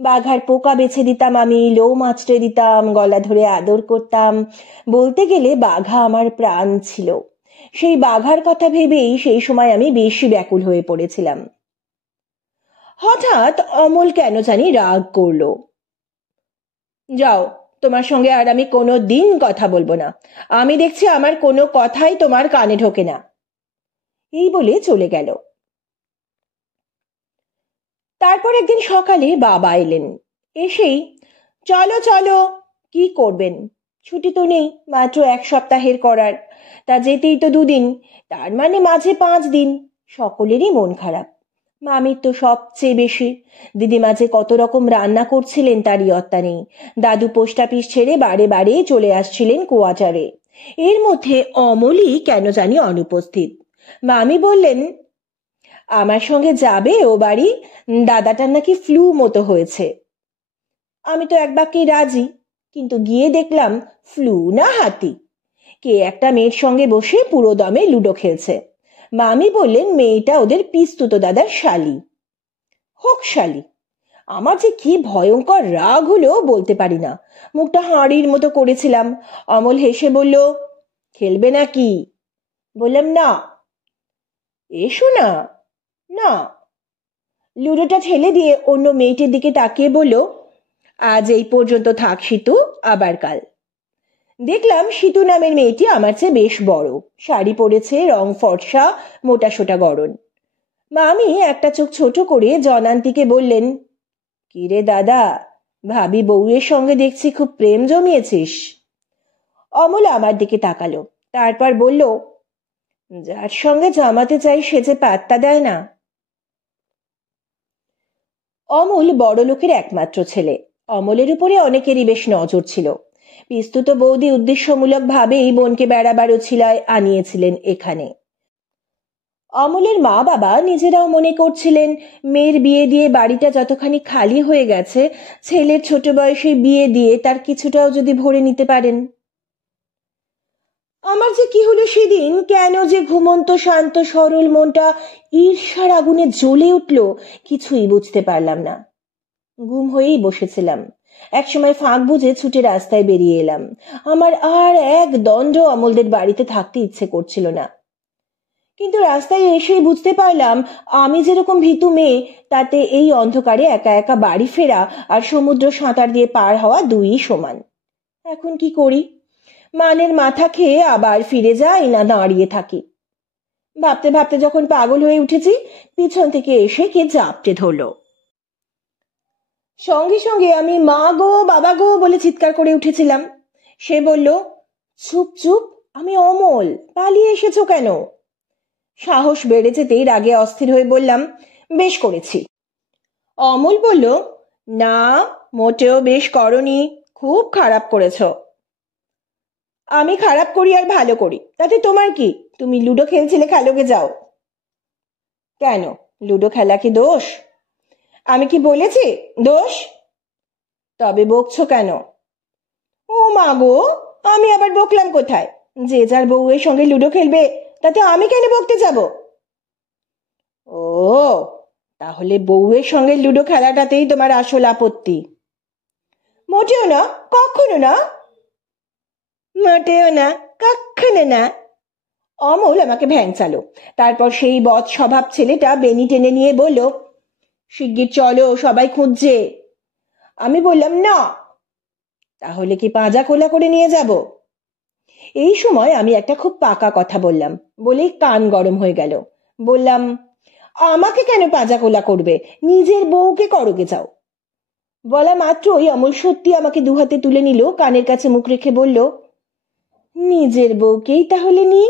বাঘার পোকা বেছে দিতাম, আমি লোম আঁচড়ে দিতাম, গলা ধরে আদর করতাম। বলতে গেলে বাঘা আমার প্রাণ ছিল। সেই বাঘার কথা ভেবেই সেই সময় আমি বেশি ব্যাকুল হয়ে পড়েছিলাম। হঠাৎ অমল কেন জানি রাগ করলো। যাও, তোমার সঙ্গে আর আমি কোনো দিন কথা বলবো না। আমি দেখছি আমার কোনো কথাই তোমার কানে ঢোকে না। এই বলে চলে গেল। তারপর একদিন সকালে বাবা এলেন। এসেই, চলো চলো। কি করবেন? ছুটি তো নেই, মাত্র 1 সপ্তাহের করার, তা যেতেই তো 2 দিন, তার মানে মাঝে 5 দিন। সকলেরই মন খারাপ, মামির তো সবচেয়ে বেশি। দিদিমা যে কত রকম রান্না করছিলেন তার ইয়ত্তা নেই। দাদু পোস্ট অফিস ছেড়ে বারে বারে চলে আসছিলেন কোয়ার্টারে। এর মধ্যে অমলই কেন জানি অনুপস্থিত। মামি বললেন, আমার সঙ্গে যাবে ও বাড়ি, দাদাটার নাকি ফ্লু মতো হয়েছে। আমি তো এক বাক্যে রাজি, কিন্তু গিয়ে দেখলাম ফ্লু না হাতি। কে একটা মেয়ের সঙ্গে বসে পুরো দমে লুডো খেলছে। মামি বললেন মেয়েটা ওদের পিস্তুত দাদার শালি। হোক শালি। আমার যে কি ভয়ঙ্কর রাগ হলো বলতে পারি না। মুখটা হাঁড়ির মতো করেছিলাম। অমল হেসে বলল, খেলবে নাকি? বললাম না। এসো না। না। লুডোটা ঠেলে দিয়ে অন্য মেয়েটির দিকে তাকিয়ে বলল, আজ এই পর্যন্ত থাক সীতু, আবার কাল। দেখলাম সীতু নামের মেয়েটি আমার চেয়ে বেশ বড়, শাড়ি পরেছে, রং ফর্সা, মোটা সোটা গড়ন। মামি একটা চোখ ছোট করে জনান্তিকে বললেন, কিরে দাদা, ভাবি বউয়ের সঙ্গে দেখছি খুব প্রেম জমিয়েছিস। অমল আমার দিকে তাকালো, তারপর বলল, যার সঙ্গে জমাতে চাই সে যে পাত্তা দেয় না। অমল বড় লোকের একমাত্র ছেলে। অমলের উপরে অনেকেরই বেশ নজর ছিল। পিস্তুত বৌদি উদ্দেশ্যমূলক ভাবে এই বোনকে বেড়াবার উছিলায় আনিয়েছিলেন এখানে। অমলের মা বাবা নিজেরাও মনে করছিলেন মেয়ের বিয়ে দিয়ে বাড়িটা যতখানি খালি হয়ে গেছে, ছেলের ছোট বয়সে বিয়ে দিয়ে তার কিছুটাও যদি ভরে নিতে পারেন। আমার যে কি হলো সেদিন, কেন যে ঘুমন্ত শান্ত সরল মনটা ঈর্ষার আগুনে জ্বলে উঠল, কিছুই বুঝতে পারলাম না। গুম হয়েই বসেছিলাম। একসময় ফাঁক বুঝে ছুটে রাস্তায় বেরিয়ে এলাম। আমার আর এক দণ্ড অমলদের বাড়িতে থাকতে ইচ্ছে করছিল না। কিন্তু রাস্তায় এসেই বুঝতে পারলাম, আমি যেরকম ভীতু মেয়ে, তাতে এই অন্ধকারে একা একা বাড়ি ফেরা আর সমুদ্র সাঁতার দিয়ে পার হওয়া দুই সমান। এখন কি করি? মানের মাথা খেয়ে আবার ফিরে যাই না দাঁড়িয়ে থাকি? ভাবতে ভাবতে যখন পাগল হয়ে উঠেছি, পিছন থেকে এসে কে জাপটে ধরলো। সঙ্গে সঙ্গে আমি মা গো বাবা গো বলে চিৎকার করে উঠেছিলাম। সে বলল, চুপ চুপ, আমি অমল, পালিয়ে এসেছো কেন? সাহস বেড়ে যেতেই রাগে অস্থির হয়ে বললাম, বেশ করেছি। অমল বলল, না, মোটেও বেশ করনি, খুব খারাপ করেছ। আমি খারাপ করি আর ভালো করি, তাতে তোমার কি? তুমি লুডো খেলছিলে, খেলোগে যাও। কেন, লুডো খেলা কি দোষ? আমি কি বলেছি দোষ? তবে বকছো কেন? ও মা গো, আমি আবার বকলাম কোথায়? যে যার বউয়ের সঙ্গে লুডো খেলবে, তাতে আমি কেন বকতে যাব? ও, তাহলে বউয়ের সঙ্গে লুডো খেলাটাতেই তোমার আসল আপত্তি? মোটেও না, কখনো না। মোটেও না, কখনো না। অমল আমাকে ভ্যাংচালো। তারপর সেই বদ স্বভাব ছেলেটা বেনি টেনে নিয়ে বলল, শিগগির চলো, সবাই খুঁজছে। আমি বললাম, না। তাহলে কি পাঁজা খোলা করে নিয়ে যাব? এই সময় আমি একটা খুব পাকা কথা বললাম, বলেই কান গরম হয়ে গেল। বললাম, আমাকে কেন পাঁজা খোলা করবে? নিজের বউকে করোগে যাও। বলা মাত্রই অমল সত্যি আমাকে দুহাতে তুলে নিল, কানের কাছে মুখ রেখে বলল, নিজের বউকেই তাহলে নি।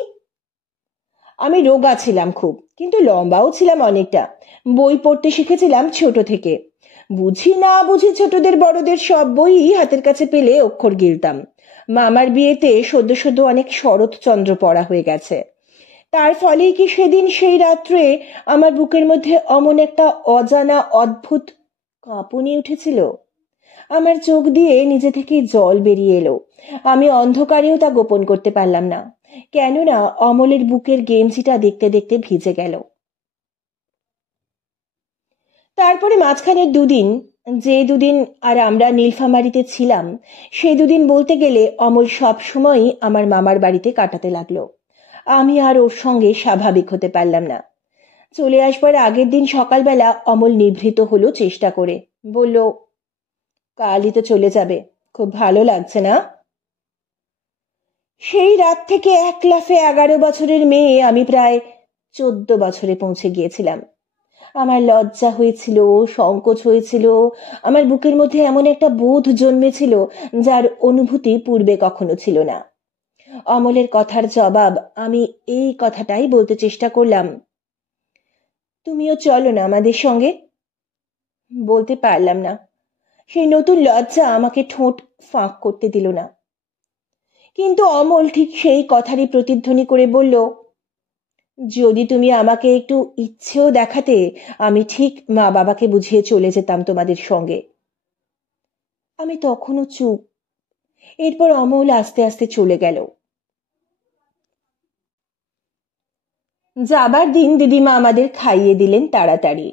আমি রোগা ছিলাম খুব, কিন্তু লম্বাও ছিলাম অনেকটা। বই পড়তে শিখেছিলাম ছোট থেকে। বুঝি না বুঝি ছোটদের বড়দের সব বই হাতের কাছে পেলে অক্ষর গিলতাম। মামার বিয়েতে সদ্য সদ্য অনেক শরৎচন্দ্র পড়া হয়ে গেছে। তার ফলেই কি সেদিন সেই রাত্রে আমার বুকের মধ্যে অমন একটা অজানা অদ্ভুত কাঁপুনি উঠেছিল। আমার চোখ দিয়ে নিজে থেকেই জল বেরিয়ে এলো। আমি অন্ধকারেও তা গোপন করতে পারলাম না, কেননা অমলের বুকের গেঞ্জিটা দেখতে দেখতে ভিজে গেল। তারপরে মাঝখানের দুদিন, যে দুদিন আর আমরা নীলফামারীতে ছিলাম, সেই দুদিন বলতে গেলে অমল সব সময়ই আমার মামার বাড়িতে কাটাতে লাগলো। আমি আর ওর সঙ্গে স্বাভাবিক হতে পারলাম না। চলে আসবার আগের দিন সকালবেলা অমল নিভৃত হলো চেষ্টা করে। বলল, কালই তো চলে যাবে, খুব ভালো লাগছে না? সেই রাত থেকে এক লাফে 11 বছরের মেয়ে আমি প্রায় 14 বছরে পৌঁছে গিয়েছিলাম। আমার লজ্জা হয়েছিল, সংকোচ হয়েছিল, আমার বুকের মধ্যে এমন একটা বোধ জন্মেছিল যার অনুভূতি পূর্বে কখনো ছিল না। অমলের কথার জবাব আমি এই কথাটাই বলতে চেষ্টা করলাম, তুমিও চলো না আমাদের সঙ্গে। বলতে পারলাম না। সেই নতুন লজ্জা আমাকে ঠোঁট ফাঁক করতে দিল না। কিন্তু অমল ঠিক সেই কথারই প্রতিধ্বনি করে বলল, যদি তুমি আমাকে একটু ইচ্ছেও দেখাতে, আমি ঠিক মা বাবাকে বুঝিয়ে চলে যেতাম তোমাদের সঙ্গে। আমি তখনও চুপ। এরপর অমল আস্তে আস্তে চলে গেল। যাবার দিন দিদিমা আমাদের খাইয়ে দিলেন তাড়াতাড়ি।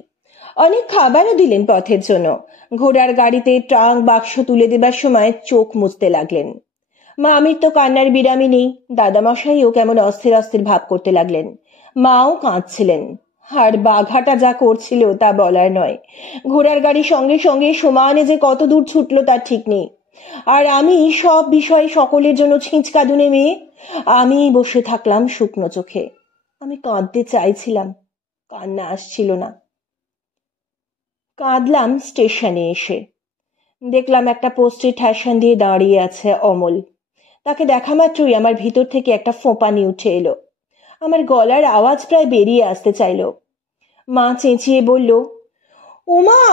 অনেক খাবারও দিলেন পথের জন্য। ঘোড়ার গাড়িতে ট্রাঙ্ক বাক্স তুলে দেবার সময় চোখ মুছতে লাগলেন। মামির তো কান্নার বিরামই নেই। দাদামশাইও কেমন অস্থির অস্থির ভাব করতে লাগলেন। মাও কাঁদছিলেন। আর বাঘাটা যা করছিল তা বলার নয়। ঘোড়ার গাড়ি সঙ্গে সঙ্গে সমানে যে কত দূর ছুটলো তার ঠিক নেই। আর আমি সব বিষয়ে সকলের জন্য ছিঁচকাদুনে মেয়ে। আমি বসে থাকলাম শুকনো চোখে। আমি কাঁদতে চাইছিলাম, কান্না আসছিল না। কাঁদলাম স্টেশনে এসে। দেখলাম একটা পোস্টে ঠ্যাসান দিয়ে দাঁড়িয়ে আছে অমল। তাকে দেখা মাত্রই আমার ভিতর থেকে একটা ফোঁপানি উঠে এলো। আমার গলার আওয়াজ প্রায় বেরিয়ে আসতে চাইল। মা চেঁচিয়ে বলল, ওমা,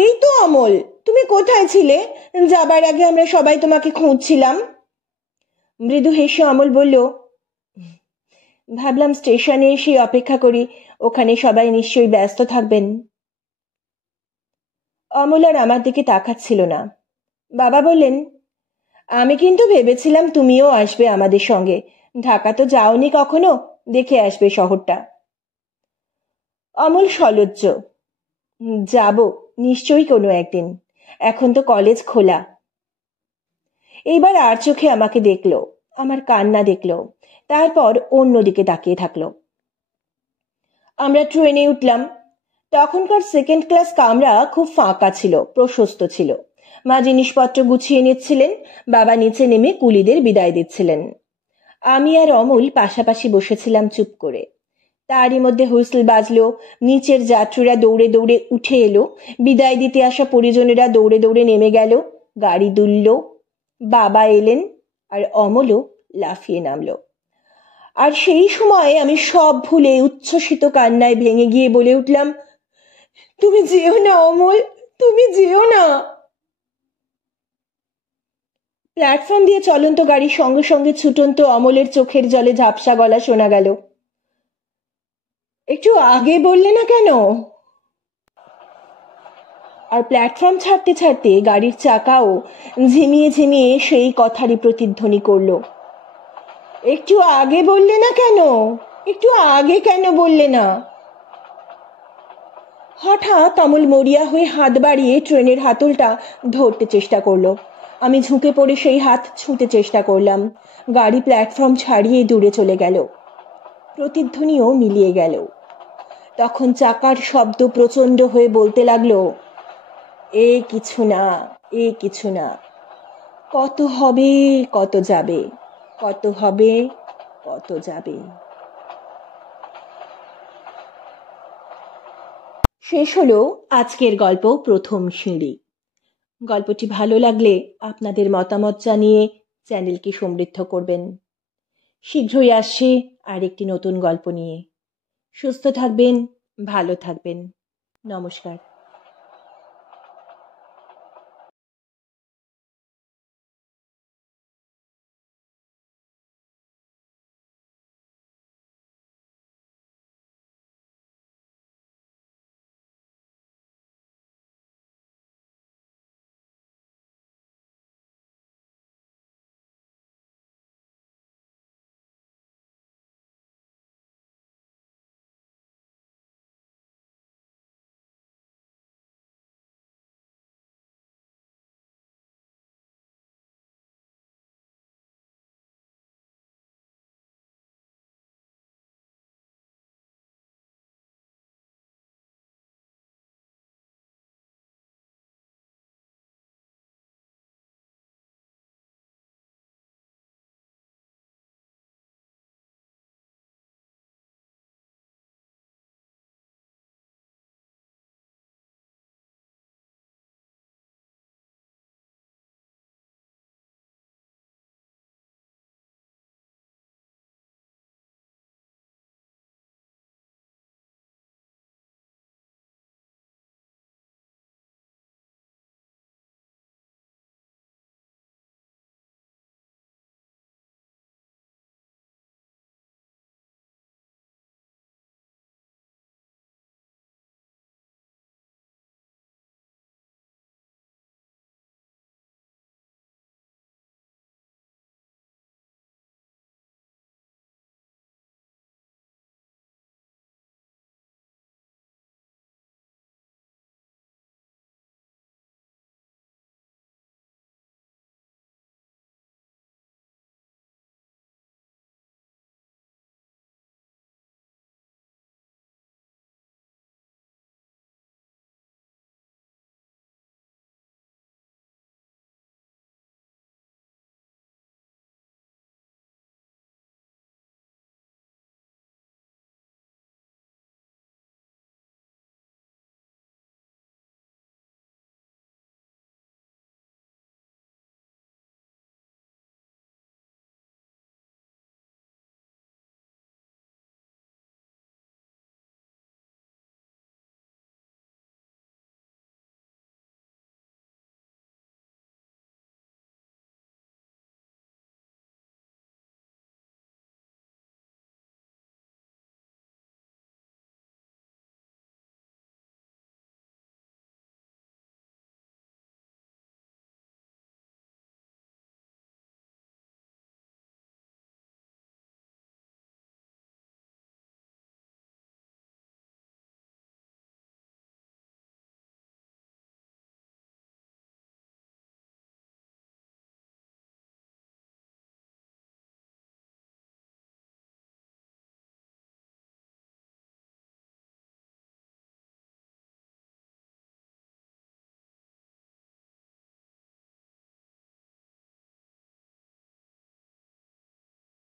এই তো অমল, তুমি কোথায় ছিলে? যাবার আগে আমরা সবাই তোমাকে খুঁজছিলাম। মৃদু হেসে অমল বলল, ভাবলাম স্টেশনে এসে অপেক্ষা করি, ওখানে সবাই নিশ্চয়ই ব্যস্ত থাকবেন। অমল আর আমার দিকে তাকাচ্ছিল না। বাবা বললেন, আমি কিন্তু ভেবেছিলাম তুমিও আসবে আমাদের সঙ্গে, ঢাকা তো যাওনি কখনো, দেখে আসবে শহরটা। অমল সলজ্জ। যাব, নিশ্চয়ই কোনো একদিন, এখন তো কলেজ খোলা। এইবার আর চোখে আমাকে দেখলো, আমার কান্না দেখলো, তারপর অন্যদিকে তাকিয়ে থাকলো। আমরা ট্রেনে উঠলাম। তখনকার সেকেন্ড ক্লাস কামরা খুব ফাঁকা ছিল, প্রশস্ত ছিল। মা জিনিসপত্র গুছিয়ে নিচ্ছিলেন, বাবা নিচে নেমে কুলিদের বিদায় দিচ্ছিলেন। আমি আর অমল পাশাপাশি বসেছিলাম চুপ করে। তারই মধ্যে হুইসল বাজলো, নিচের যাত্রীরা দৌড়ে দৌড়ে উঠে এলো, বিদায় দিতে আসা পরিজনেরা দৌড়ে দৌড়ে নেমে গেল, গাড়ি দুলল, বাবা এলেন, আর অমলও লাফিয়ে নামলো। আর সেই সময় আমি সব ভুলে উচ্ছ্বসিত কান্নায় ভেঙে গিয়ে বলে উঠলাম, তুমি যেও না অমল, তুমি যেও না। প্ল্যাটফর্ম দিয়ে চলন্ত গাড়ির সঙ্গে সঙ্গে ছুটন্ত অমলের চোখের জলে ঝাপসা গলা শোনা গেল, একটু আগে বললে না কেন? আর প্ল্যাটফর্ম ছাড়তে ছাড়তে গাড়ির চাকাও ঝিমিয়ে ঝিমিয়ে সেই কথারই প্রতিধ্বনি করল, একটু আগে বললে না কেন, একটু আগে কেন বললে না? হঠাৎ অমল মরিয়া হয়ে হাত বাড়িয়ে ট্রেনের হাতলটা ধরতে চেষ্টা করলো। আমি ঝুঁকে পড়ে সেই হাত ছুঁতে চেষ্টা করলাম। গাড়ি প্ল্যাটফর্ম ছাড়িয়ে দূরে চলে গেল, প্রতিধ্বনিও মিলিয়ে গেল। তখন চাকার শব্দ প্রচণ্ড হয়ে বলতে লাগলো, এ কিছু না, এ কিছু না, কত হবে কত যাবে, কত হবে কত যাবে। শেষ হলো আজকের গল্প প্রথম সিঁড়ি। গল্পটি ভালো লাগলে আপনাদের মতামত জানিয়ে চ্যানেলকে সমৃদ্ধ করবেন। শীঘ্রই আসছে আরেকটি নতুন গল্প নিয়ে। সুস্থ থাকবেন, ভালো থাকবেন। নমস্কার।